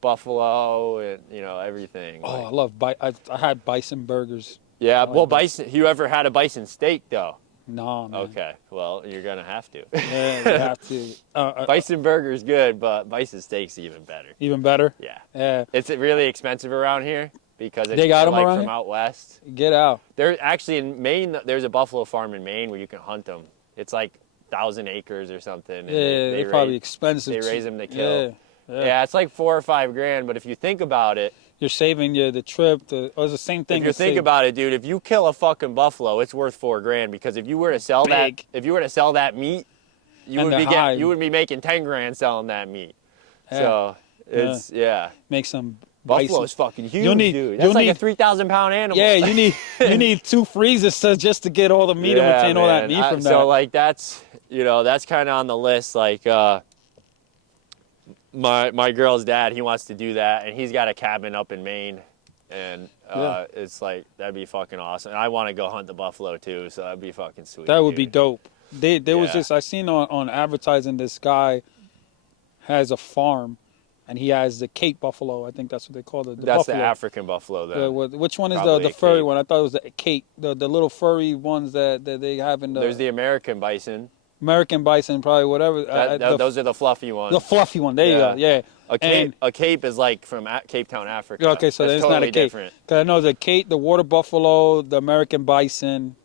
buffalo and everything. Oh, Like, I love I had bison burgers. yeah. like Well, that. bison. You ever had a bison steak though? No, man. Okay. Well, you're gonna have to. Yeah, you have to. Bison burger's good, but bison steak's even better. Even better. Yeah. Yeah. It's really expensive around here because it's They got 'em like around from here? out west. Get out. They're actually in Maine. There's a buffalo farm in Maine where you can hunt them. It's like 1,000 acres or something. And Yeah, they're probably raise, expensive. they too. raise them to kill. Yeah. Yeah, it's like $4,000 or $5,000. But if you think about it, You're saving the trip. It's the same thing. if you think about it, dude, if you kill a fucking buffalo, it's worth $4,000 because if you were to sell Big. that meat, you And would the be hide. you would be making $10,000 selling that meat. Yeah. So it's make some Buffalo bison. is fucking huge, You'll need- dude. you'll That's like need- a 3,000-pound animal. Yeah, you need 2 freezers just to get all the meat and retain all that man. meat from that. So like that's kind of on the list. Like my girl's dad, he wants to do that, and he's got a cabin up in Maine, and it's like that'd be fucking awesome. And I want to go hunt the buffalo too, so that'd be fucking sweet. That would be dude. dope. There was Yeah. this I seen on advertising. This guy has a farm, and he has the Cape buffalo. I think that's what they call it. That's buffalo. the African buffalo, though. Which one is Probably the a furry Cape. one? I thought it was the Cape, the little furry ones that they have in the There's the American bison. American bison, probably whatever. Those are the fluffy ones. the fluffy one. There you go. Yeah. A cape is like from Cape Town, Africa. Okay, so that's it's totally not a Cape. different. Because I know the Cape, the water buffalo, the American bison.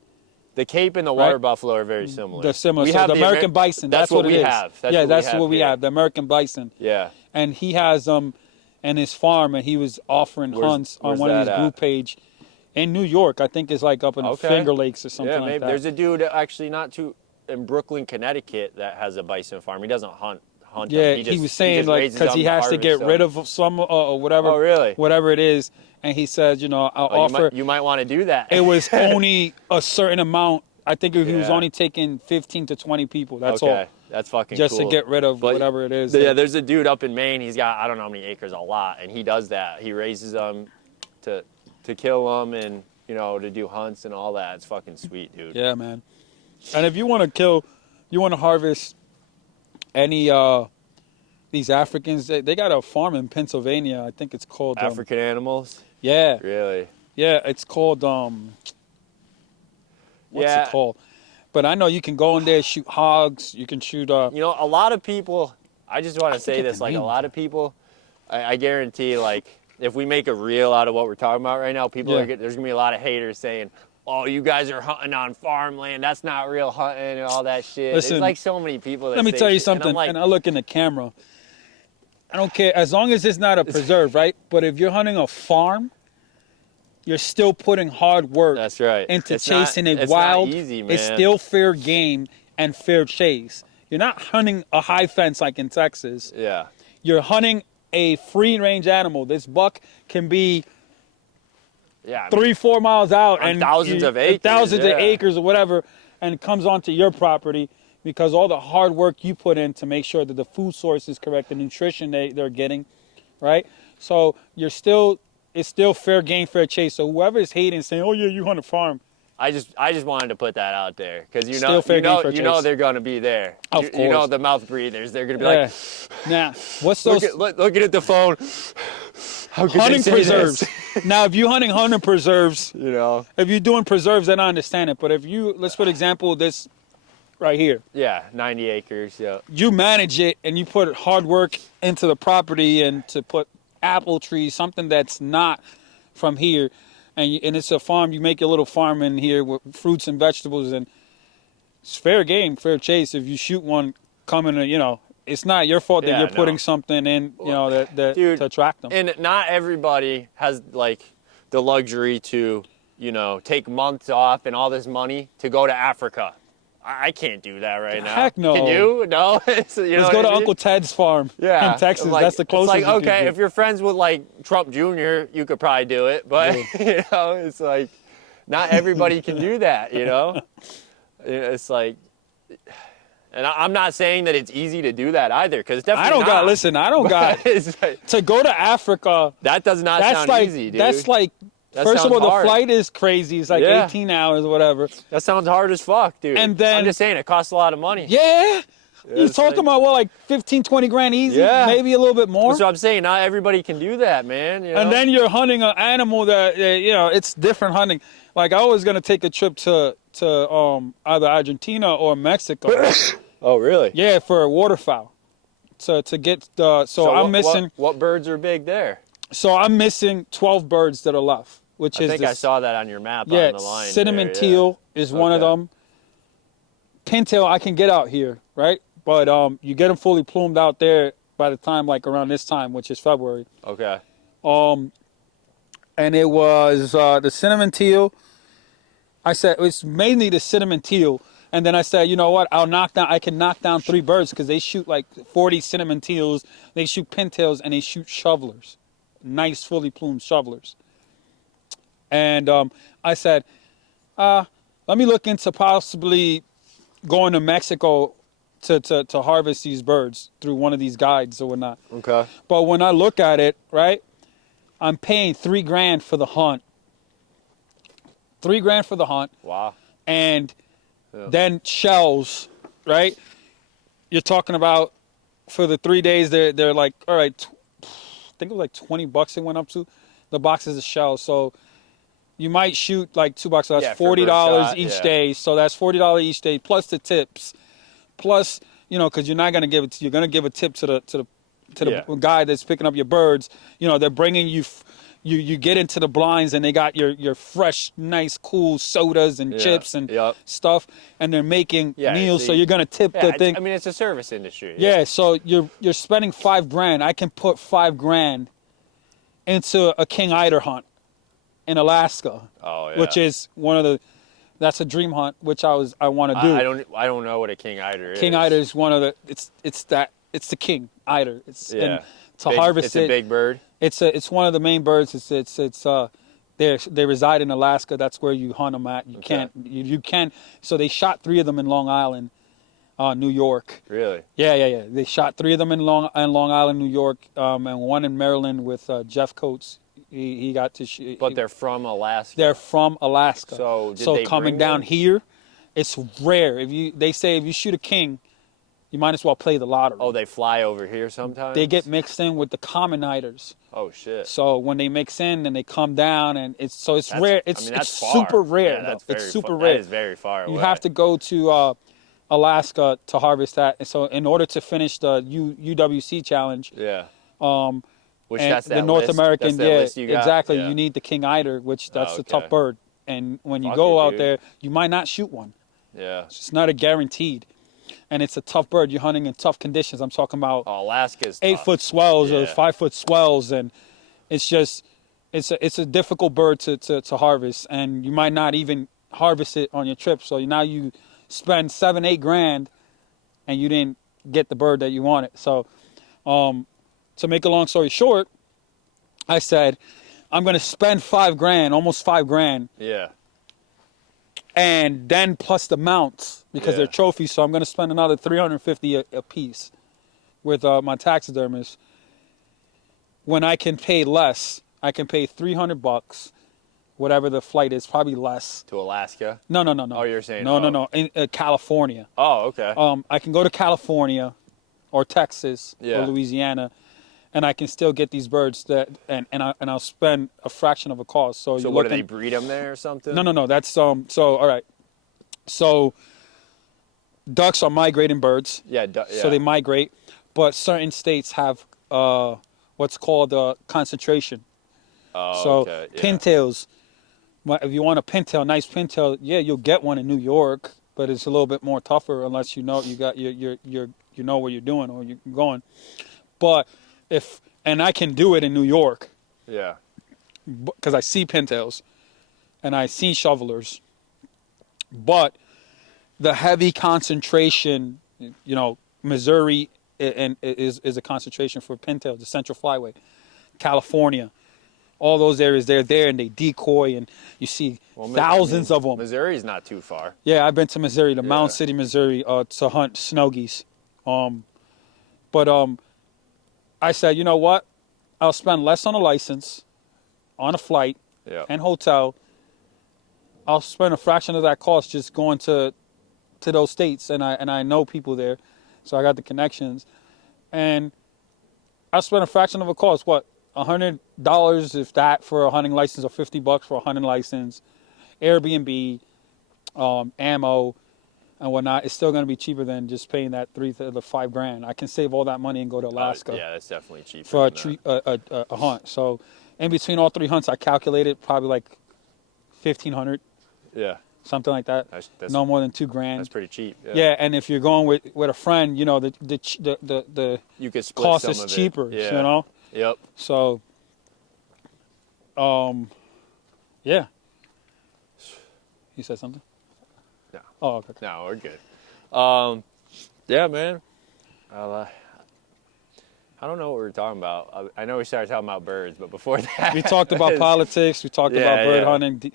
The Cape and the water Right. buffalo are very similar. They're similar. We So have the American Amer- bison. That's what it we is. have. That's what we here. have. The American bison. Yeah. And he has in his farm, and he was offering hunts on where's one of his that group at? page in New York. I think it's like up in Okay. Finger Lakes or something Yeah, like maybe. that. There's a dude actually not too in Brooklyn, Connecticut, that has a bison farm. He doesn't hunt Yeah, them. he was saying just like raises because them he to has to get harvest rid them. of some or whatever. Oh, really? Whatever it is, and he says, I'll Oh, offer. you might want to do that. It was only a certain amount. I think he was Yeah. only taking 15 to 20 people. That's okay. all, That's fucking just cool. to get rid of But- whatever it is. Yeah, there's a dude up in Maine. He's got I don't know how many acres, a lot, and he does that. He raises them to kill them and to do hunts and all that. It's fucking sweet, dude. Yeah, man. And if you want to harvest any these Africans, they got a farm in Pennsylvania. I think it's called African animals, Yeah, really? yeah. It's called what's Yeah. it called? But I know you can go in there, shoot hogs. You can shoot. A lot of people. I just want to say forget this. the Like a name. lot of people, I guarantee. Like if we make a reel out of what we're talking about right now, people Yeah. there's gonna be a lot of haters saying, "Oh, you guys are hunting on farmland. That's not real hunting and all that shit." Listen, There's like so many people that Let me say tell you shit, and I'm something. like, And I look in the camera. I don't care as long as it's not a preserve, right? But if you're hunting a farm, you're still putting hard work that's right. into It's not- chasing it it's wild. Not easy, man. It's still fair game and fair chase. You're not hunting a high fence like in Texas. Yeah. You're hunting a free range animal. This buck can be Yeah. 3-4 miles out On and thousands of acres, thousands yeah. of acres or whatever, and comes onto your property because all the hard work you put in to make sure that the food source is correct, the nutrition they're getting, right? So it's still fair game, fair chase. So whoever is hating, saying, "Oh yeah, you hunt a farm," I just wanted to put that out there because Still fair game for you know chase. they're gonna be there. Of You know course. the mouth breathers. They're gonna be Yeah. like, Now, what's those looking at the phone. How could hunting they say preserves? this? Now, if you're hunting preserves, If if you're doing preserves, then I understand it. But if let's put example this right here. yeah, 90 acres. Yeah. You manage it and you put hard work into the property and to put apple trees, something that's not from here, and it's a farm. You make your little farm in here with fruits and vegetables, and it's fair game, fair chase. If you shoot one coming, it's not your fault that Yeah, you're putting no. something in, that Dude, to attract them. And not everybody has like the luxury to, take months off and all this money to go to Africa. I can't do that right now. Heck no. Can you? No. Let's Let's go to Uncle Ted's farm in Texas. Like, That's the closest. It's like, you can okay, get. if you're friends with like Trump Jr., you could probably do it, but it's like not everybody can do that. It's like. And I'm not saying that it's easy to do that either, because it's definitely not. I don't got to go to Africa. That does not sound easy, dude. That's like, first of all, hard. the flight is crazy. It's like 18 hours or whatever. That sounds hard as fuck, dude. And then, I'm just saying, it costs a lot of money. Yeah. You're talking about, what, like 15, 20 grand easy? Yeah. Maybe a little bit more? That's what I'm saying. Not everybody can do that, man. And then you're hunting an animal that, it's different hunting. Like, I was going to take a trip to either Argentina or Mexico. Oh, really? Yeah, for a waterfowl. To get the... So I'm missing... What birds are big there? So I'm missing 12 birds that are left, which I is... think I saw that on your map yeah, on the line. cinnamon there, teal is one of them. Pintail I can get out here, right? But you get them fully plumed out there by the time, like, around this time, which is February. Okay. And it was the cinnamon teal. I said, it's mainly the cinnamon teal. And then I said, you know what? I can knock down 3 birds because they shoot like 40 cinnamon teals. They shoot pintails and they shoot shovelers. Nice, fully plumed shovelers. And I said, let me look into possibly going to Mexico to harvest these birds through one of these guides or whatnot. Okay. But when I look at it, right, I'm paying $3 grand for the hunt. $3 grand for the hunt. Wow. And then shells, right? You're talking about for the 3 days, they're like, all right, I think it was like $20 it went up to, the boxes of shells. So you might shoot like 2 boxes. That's $40 each day. So that's $40 each day plus the tips, plus because you're not gonna give it. You're gonna give a tip to the guy that's picking up your birds. They're bringing you. You get into the blinds and they got your fresh, nice, cool sodas and chips and stuff, and they're making meals. So you're gonna tip the thing. I mean, it's a service industry. Yeah. So you're spending $5 grand. I can put $5 grand into a king eider hunt in Alaska. Oh yeah. Which is that's a dream hunt, which I want to do. I don't know what a king eider is. King eider is one of the. It's the king eider. Harvest it's a big bird. It's one of the main birds. They reside in Alaska. That's where you hunt them at. You can't. So they shot 3 of them in Long Island, New York. Really? Yeah. They shot 3 of them in Long Island, New York, and 1 in Maryland with Jeff Coates. He got to shoot. But they're from Alaska. They're from Alaska. So they coming down here, it's rare. They say if you shoot a king, you might as well play the lottery. Oh, they fly over here sometimes? They get mixed in with the common eiders. Oh, shit. So when they mix in and they come down, and it's rare. It's super rare. Yeah, it's super rare. That is very far away. You have to go to Alaska to harvest that. And so in order to finish the UWC challenge, which and that's that the North list? American, list you got? exactly. Yeah. You need the king eider, which that's a tough okay. bird. And when you Fuck go it, out dude. there, you might not shoot one. Yeah. It's not a guaranteed. And it's a tough bird. You're hunting in tough conditions. I'm talking about Alaska's 8-foot swells or Yeah. 5-foot swells, and it's just it's a difficult bird to harvest, and you might not even harvest it on your trip. So now you spend $7-8 grand, and you didn't get the bird that you wanted. So to make a long story short, I said I'm going to spend $5 grand, almost $5 grand. Yeah. And then plus the mounts, because they're trophies, so I'm going to spend another $350 a piece with my taxidermist. When I can pay less, I can pay $300, whatever the flight is, probably less. To Alaska? No. Oh, you're saying? No. In California. Oh, okay. I can go to California or Texas or Yeah. Louisiana, and I can still get these birds and I'll spend a fraction of a cost. So what do they breed them there or something? No. That's so all right. So ducks are migrating birds. Yeah. So they migrate, but certain states have what's called concentration. Oh, So okay. Yeah. pintails, If you want a pintail, nice pintail, yeah, you'll get one in New York, but it's a little bit more tougher unless you know you got you know what you're doing or you're going. But and I can do it in New York Yeah. because I see pintails and I see shovelers, but the heavy concentration, Missouri and is a concentration for pintail, the Central Flyway, California, all those areas. They're there and they decoy, and you see thousands of them. Missouri's not too far. Yeah, I've been to Missouri, to Yeah. Mound City, Missouri, to hunt snow geese. But I said, you know what? I'll spend less on a license, on a flight, Yeah. and hotel. I'll spend a fraction of that cost just going to those states, and I know people there, so I got the connections, and I spent a fraction of a cost. What, $100 if that for a hunting license, or $50 for a hunting license, Airbnb, ammo, and whatnot. It's still going to be cheaper than just paying that $5,000. I can save all that money and go to Alaska Yeah, that's definitely cheaper for than a hunt. So, in between all 3 hunts, I calculated probably like 1,500. Yeah. Something like that. That's no more than $2,000. That's pretty cheap. Yeah, and if you're going with a friend, the you could split cost some is of cheaper. It. Yeah. Yep. So, yeah. You said something? No. Oh, okay. No, we're good. Yeah, man. I don't know what we were talking about. I know we started talking about birds, but before that, We talked about politics. We talked about bird hunting.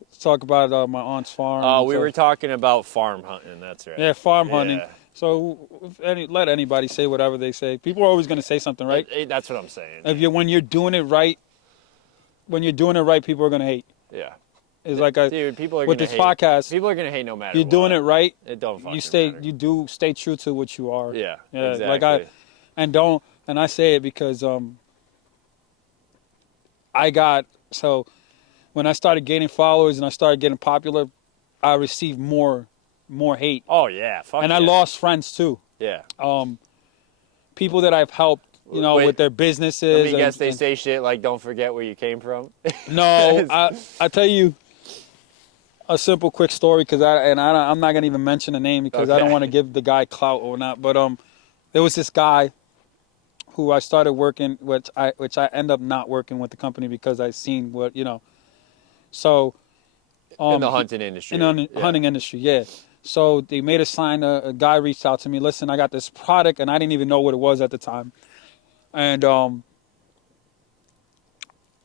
Let's talk about my aunt's farm. We were talking about farm hunting. That's right. Yeah, farm hunting. So let anybody say whatever they say. People are always going to say something, right? That's what I'm saying. When you're doing it right, people are going to hate. Yeah. It's like dude, people are with gonna this hate. podcast. People are gonna hate no matter. You're what. doing it right. It don't fucking matter. You stay true to what you are. Yeah. Yeah. Exactly. And I say it because when I started gaining followers and I started getting popular, I received more hate. Oh yeah. And I lost friends too. Yeah. People that I've helped, with their businesses. Let me guess, they say shit like, "Don't forget where you came from." No, I tell you a simple, quick story because I'm not gonna even mention the name because I don't want to give the guy clout or not. But there was this guy who I started working, which I end up not working with the company because I seen what So in the hunting industry. Hunting industry, yeah. So they made a sign. A guy reached out to me. Listen, I got this product, and I didn't even know what it was at the time. And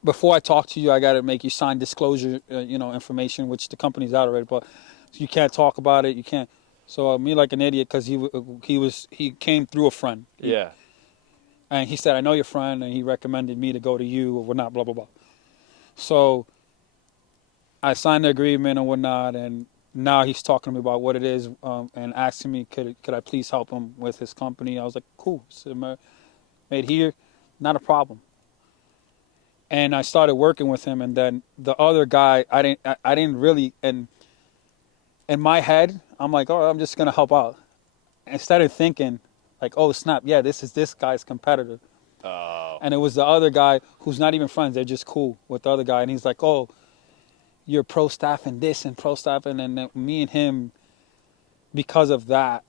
before I talk to you, I got to make you sign disclosure, information, which the company's out already, but you can't talk about it. You can't. So me like an idiot because he came through a friend. Yeah. And he said, I know your friend, and he recommended me to go to you or whatnot, blah, blah, blah. So I signed the agreement and whatnot, and now he's talking to me about what it is and asking me, could I please help him with his company? I was like, cool. So made here, not a problem. And I started working with him, and then the other guy, I didn't really, and in my head, I'm like, oh, I'm just going to help out. Instead of thinking, like, oh, snap, yeah, this is this guy's competitor. Oh. And it was the other guy who's not even friends. They're just cool with the other guy. And he's like, oh, you're pro staff and this and pro staff. And then me and him, because of that,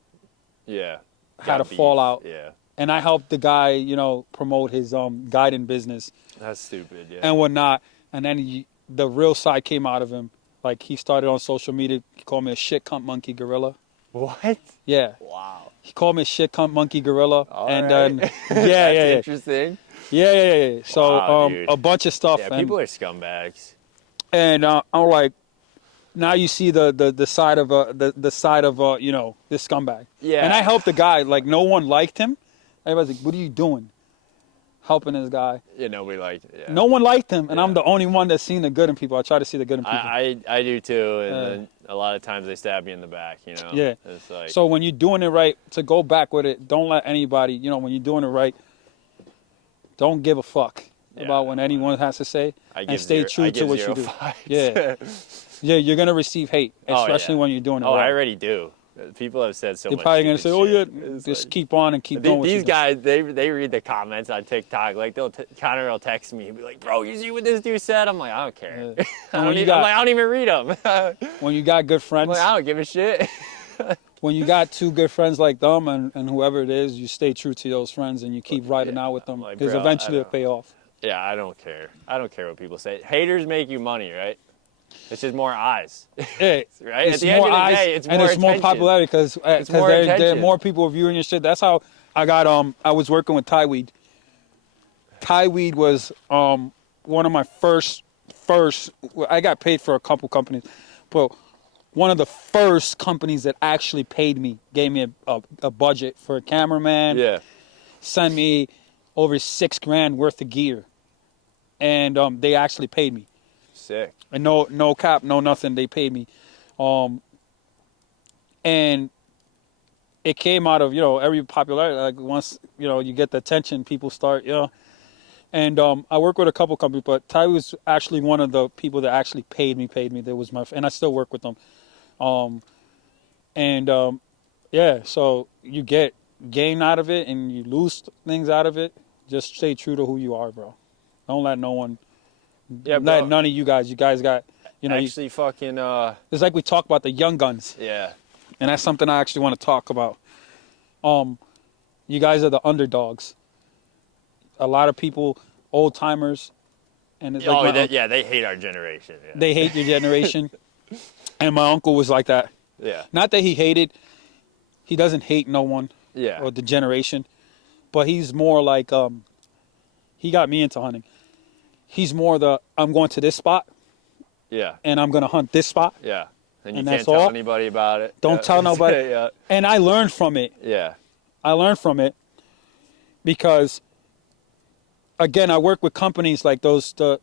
had a fallout. Yeah. And I helped the guy, promote his guiding business. That's stupid, yeah. And whatnot. And then the real side came out of him. Like, he started on social media. He called me a shit cunt monkey gorilla. What? Yeah. Wow. He called me a shit cunt monkey gorilla. All and right. yeah. Interesting. Yeah. So Wow, a bunch of stuff. Yeah, people are scumbags. And I'm like, now you see the side of the side of this scumbag. Yeah. And I helped the guy. Like, no one liked him. Everybody's like, what are you doing? Helping this guy. Yeah, nobody liked it. Yeah. No one liked him, and I'm the only one that's seen the good in people. I try to see the good in people. I do too, and then a lot of times they stab me in the back, Yeah. It's like, so when you're doing it right, to go back with it, don't let anybody, when you're doing it right, don't give a fuck about what anyone has to say, and stay true to what you do. Fights. Yeah, you're gonna receive hate, especially when you're doing it right. I already do. People have said so They're much. probably gonna say, "Oh yeah, It's just like, keep on and keep doing what these you do." guys, they read the comments on TikTok. Like Connor will text me and be like, "Bro, you see what this dude said?" I'm like, "I don't care." And I'm like, I don't even read them. when you got good friends, Like, I don't give a shit. when you got two good friends like them and whoever it is, you stay true to those friends and you keep riding out with them like, because bro, eventually it'll pay off. Yeah, I don't care. I don't care what people say. Haters make you money, right? It's just more eyes, Yeah, right? it's At the more end of the eyes day, it's and more it's more attention. popularity because more there are attention. more people viewing your shit. That's how I got. I was working with Thai Weed. Thai Weed was one of my first. I got paid for a couple companies, but one of the first companies that actually paid me, gave me a budget for a cameraman. Yeah. Sent me over $6,000 worth of gear, and they actually paid me. Sick. And no cap, no nothing. They paid me, and it came out of every popularity. Like once you get the attention, people start And I work with a couple companies, but Ty was actually one of the people that actually paid me. That was and I still work with them. Yeah, so you get gain out of it and you lose things out of it. Just stay true to who you are, bro. Don't let no one. Yeah, bro. Let none of you guys. You guys got. Actually, fucking. It's like we talk about the young guns. Yeah. And that's something I actually want to talk about. You guys are the underdogs. A lot of people, old timers, and it's like they hate our generation. Yeah. they hate your generation. And my uncle was like that. Yeah. Not that he doesn't hate no one. Yeah. Or the generation, but he's more like he got me into hunting. He's more I'm going to this spot. Yeah. And I'm going to hunt this spot. Yeah. And you And can't that's tell all? anybody about it. Don't tell nobody. Yeah. And I learned from it. Yeah. I learned from it because, again, I work with companies like those, the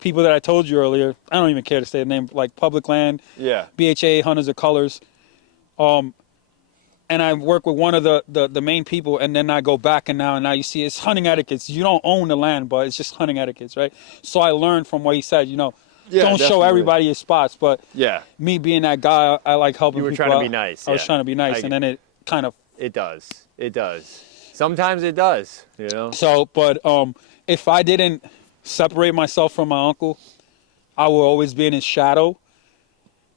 people that I told you earlier. I don't even care to say the name, like Public Land, Yeah. BHA, Hunters of Colors. And I work with one of the main people, and then I go back, and now you see it's hunting etiquettes. You don't own the land, but it's just hunting etiquettes, right? So I learned from what he said, don't definitely. show everybody your spots, but Yeah. me being that guy, I like helping people. You were trying to out. be nice. I was trying to be nice, and then it kind of. It does. It does. Sometimes it does, So, but if I didn't separate myself from my uncle, I would always be in his shadow,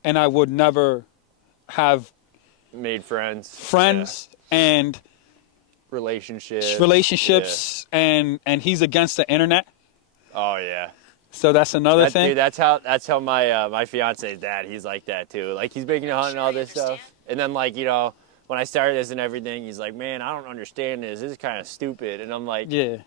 and I would never have made friends and relationships and he's against the internet. Oh yeah. So that's another thing. Dude, that's how my fiance's dad, he's like that too. Like he's big into hunting and all this stuff. And then when I started this and everything, he's like, "Man, I don't understand this. This is kind of stupid." And I'm like, yeah.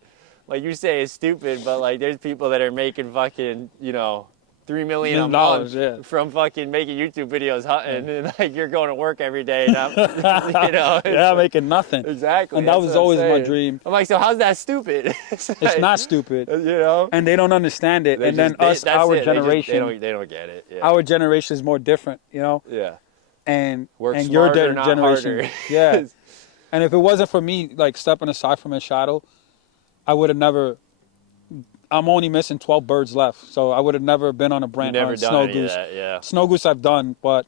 Like you say it's stupid, but like there's people that are making fucking, $3 million a $1 month from fucking making YouTube videos hunting, and like you're going to work every day, and I'm, making nothing. Exactly. And that was always my dream. I'm like, so how's that stupid? It's not stupid. And they don't understand it. And then our generation, they don't get it. Yeah. Our generation is more different, Yeah. And Work and smarter, your not generation, harder. yeah. And if it wasn't for me, like stepping aside from his shadow, I would have never. I'm only missing 12 birds left, so I would have never been on a brand never done snow any goose. Of that, yeah. Snow goose I've done, but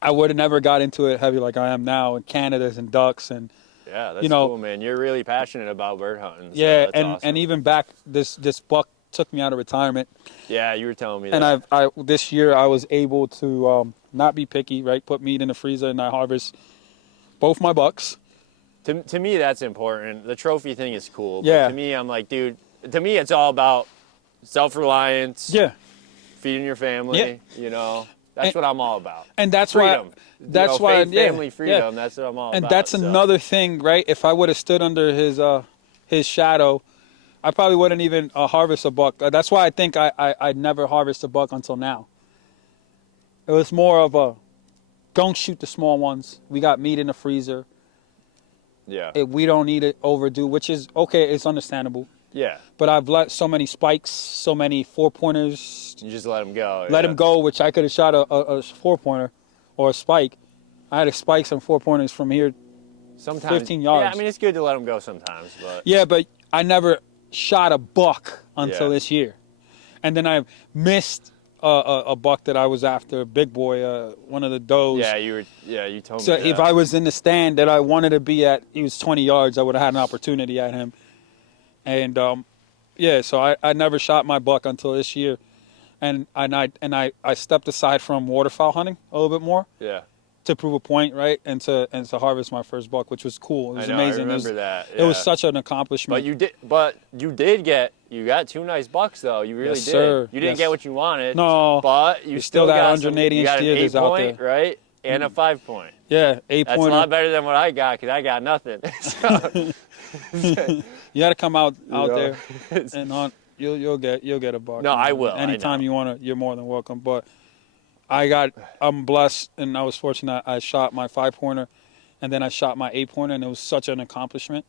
I would have never got into it heavy like I am now, and Canadas and ducks and. Yeah, that's cool, man. You're really passionate about bird hunting. So yeah, that's awesome. and even back this buck took me out of retirement. Yeah, you were telling me that. And I this year I was able to not be picky, right? Put meat in the freezer and I harvest both my bucks. To me, that's important. The trophy thing is cool. Yeah. But to me, I'm like, dude. To me, it's all about self-reliance. Yeah. Feeding your family. Yeah. That's what I'm all about. And that's freedom. Why. Family freedom. Yeah. That's what I'm all about. And that's another thing, right? If I would have stood under his shadow, I probably wouldn't even harvest a buck. That's why I think I'd never harvest a buck until now. It was more of a, don't shoot the small ones. We got meat in the freezer. Yeah. We don't need it overdue, which is okay. It's understandable. Yeah. But I've let so many spikes, so many 4-pointers. You just let them go. Let them go, which I could have shot a 4-pointer or a spike. I had to spike some 4-pointers from here. Sometimes 15 yards. Yeah, I mean, it's good to let them go sometimes. But yeah, but I never shot a buck until this year. And then I've missed a buck that I was after, Big Boy, one of the does. Yeah, you told So me that. if I was in the stand that I wanted to be at, he was 20 yards, I would have had an opportunity at him. And yeah, so I never shot my buck until this year, and I stepped aside from waterfowl hunting a little bit more Yeah. to prove a point, right, and to harvest my first buck, which was cool. It was I know, amazing. I remember that. It was yeah. such an accomplishment. But you got 2 nice bucks though. You really Yes, did. sir. You didn't Yes. get what you wanted. No, but you still got got 180 you got inch an deers 8 out point, there. right? And a 5 point. Yeah, 8 That's pointer. a lot better than what I got because I got nothing. So, You got to come out know, there and hunt. You'll get a buck. No, I will. Anytime I know. you want to, you're more than welcome. But I'm blessed and I was fortunate. I shot my 5-pointer, and then I shot my 8-pointer, and it was such an accomplishment.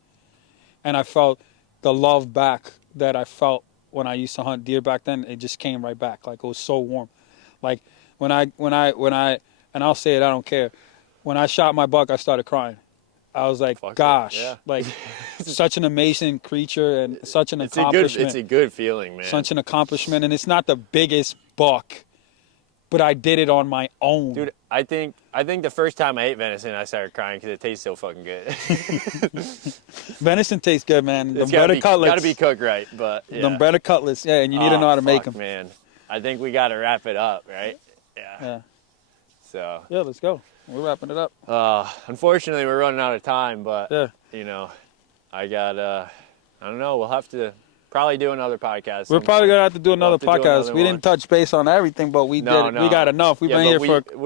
And I felt the love back that I felt when I used to hunt deer back then. It just came right back. Like it was so warm. Like when I and I'll say it. I don't care. When I shot my buck, I started crying. I was like, Fuck gosh, yeah. like such an amazing creature and such an accomplishment. It's a good feeling, man. Such an accomplishment, and it's not the biggest buck, but I did it on my own. Dude, I think the first time I ate venison, I started crying because it tastes so fucking good. Venison tastes good, man. Them It's breaded cutlets. gotta be cooked right, but yeah. Them breaded cutlets, yeah, and you need to know how to make them. Man, I think we gotta wrap it up, right? Yeah. Yeah. So. Yeah, let's go. We're wrapping it up. Unfortunately, we're running out of time, but Yeah. you know, I got I don't know. We'll have to probably do another podcast. We're probably gonna have to do another have to do podcast. another We one. didn't touch base on everything, but we No, did. no. We got enough. We've Yeah, been but here for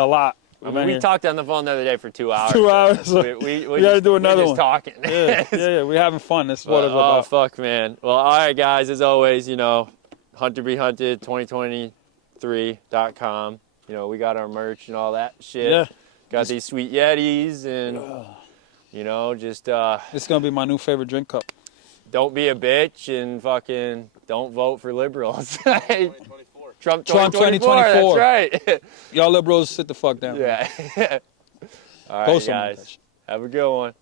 a lot. I mean, we talked on the phone the other day for 2 hours. 2 hours. So we We gotta do another we're one. just talking. Yeah. We're having fun. That's what it's Oh about. fuck, man. Well, all right, guys. As always, you know, Hunter Be Hunted 2023.com. You know, we got our merch and all that shit. Yeah. Got these sweet Yetis and you know, just It's gonna be my new favorite drink cup. don't be a bitch and fucking don't vote for liberals. Trump 2024. 2024. That's right. Y'all liberals, sit the fuck down. Yeah. All Go right, somewhere. guys. Have a good one.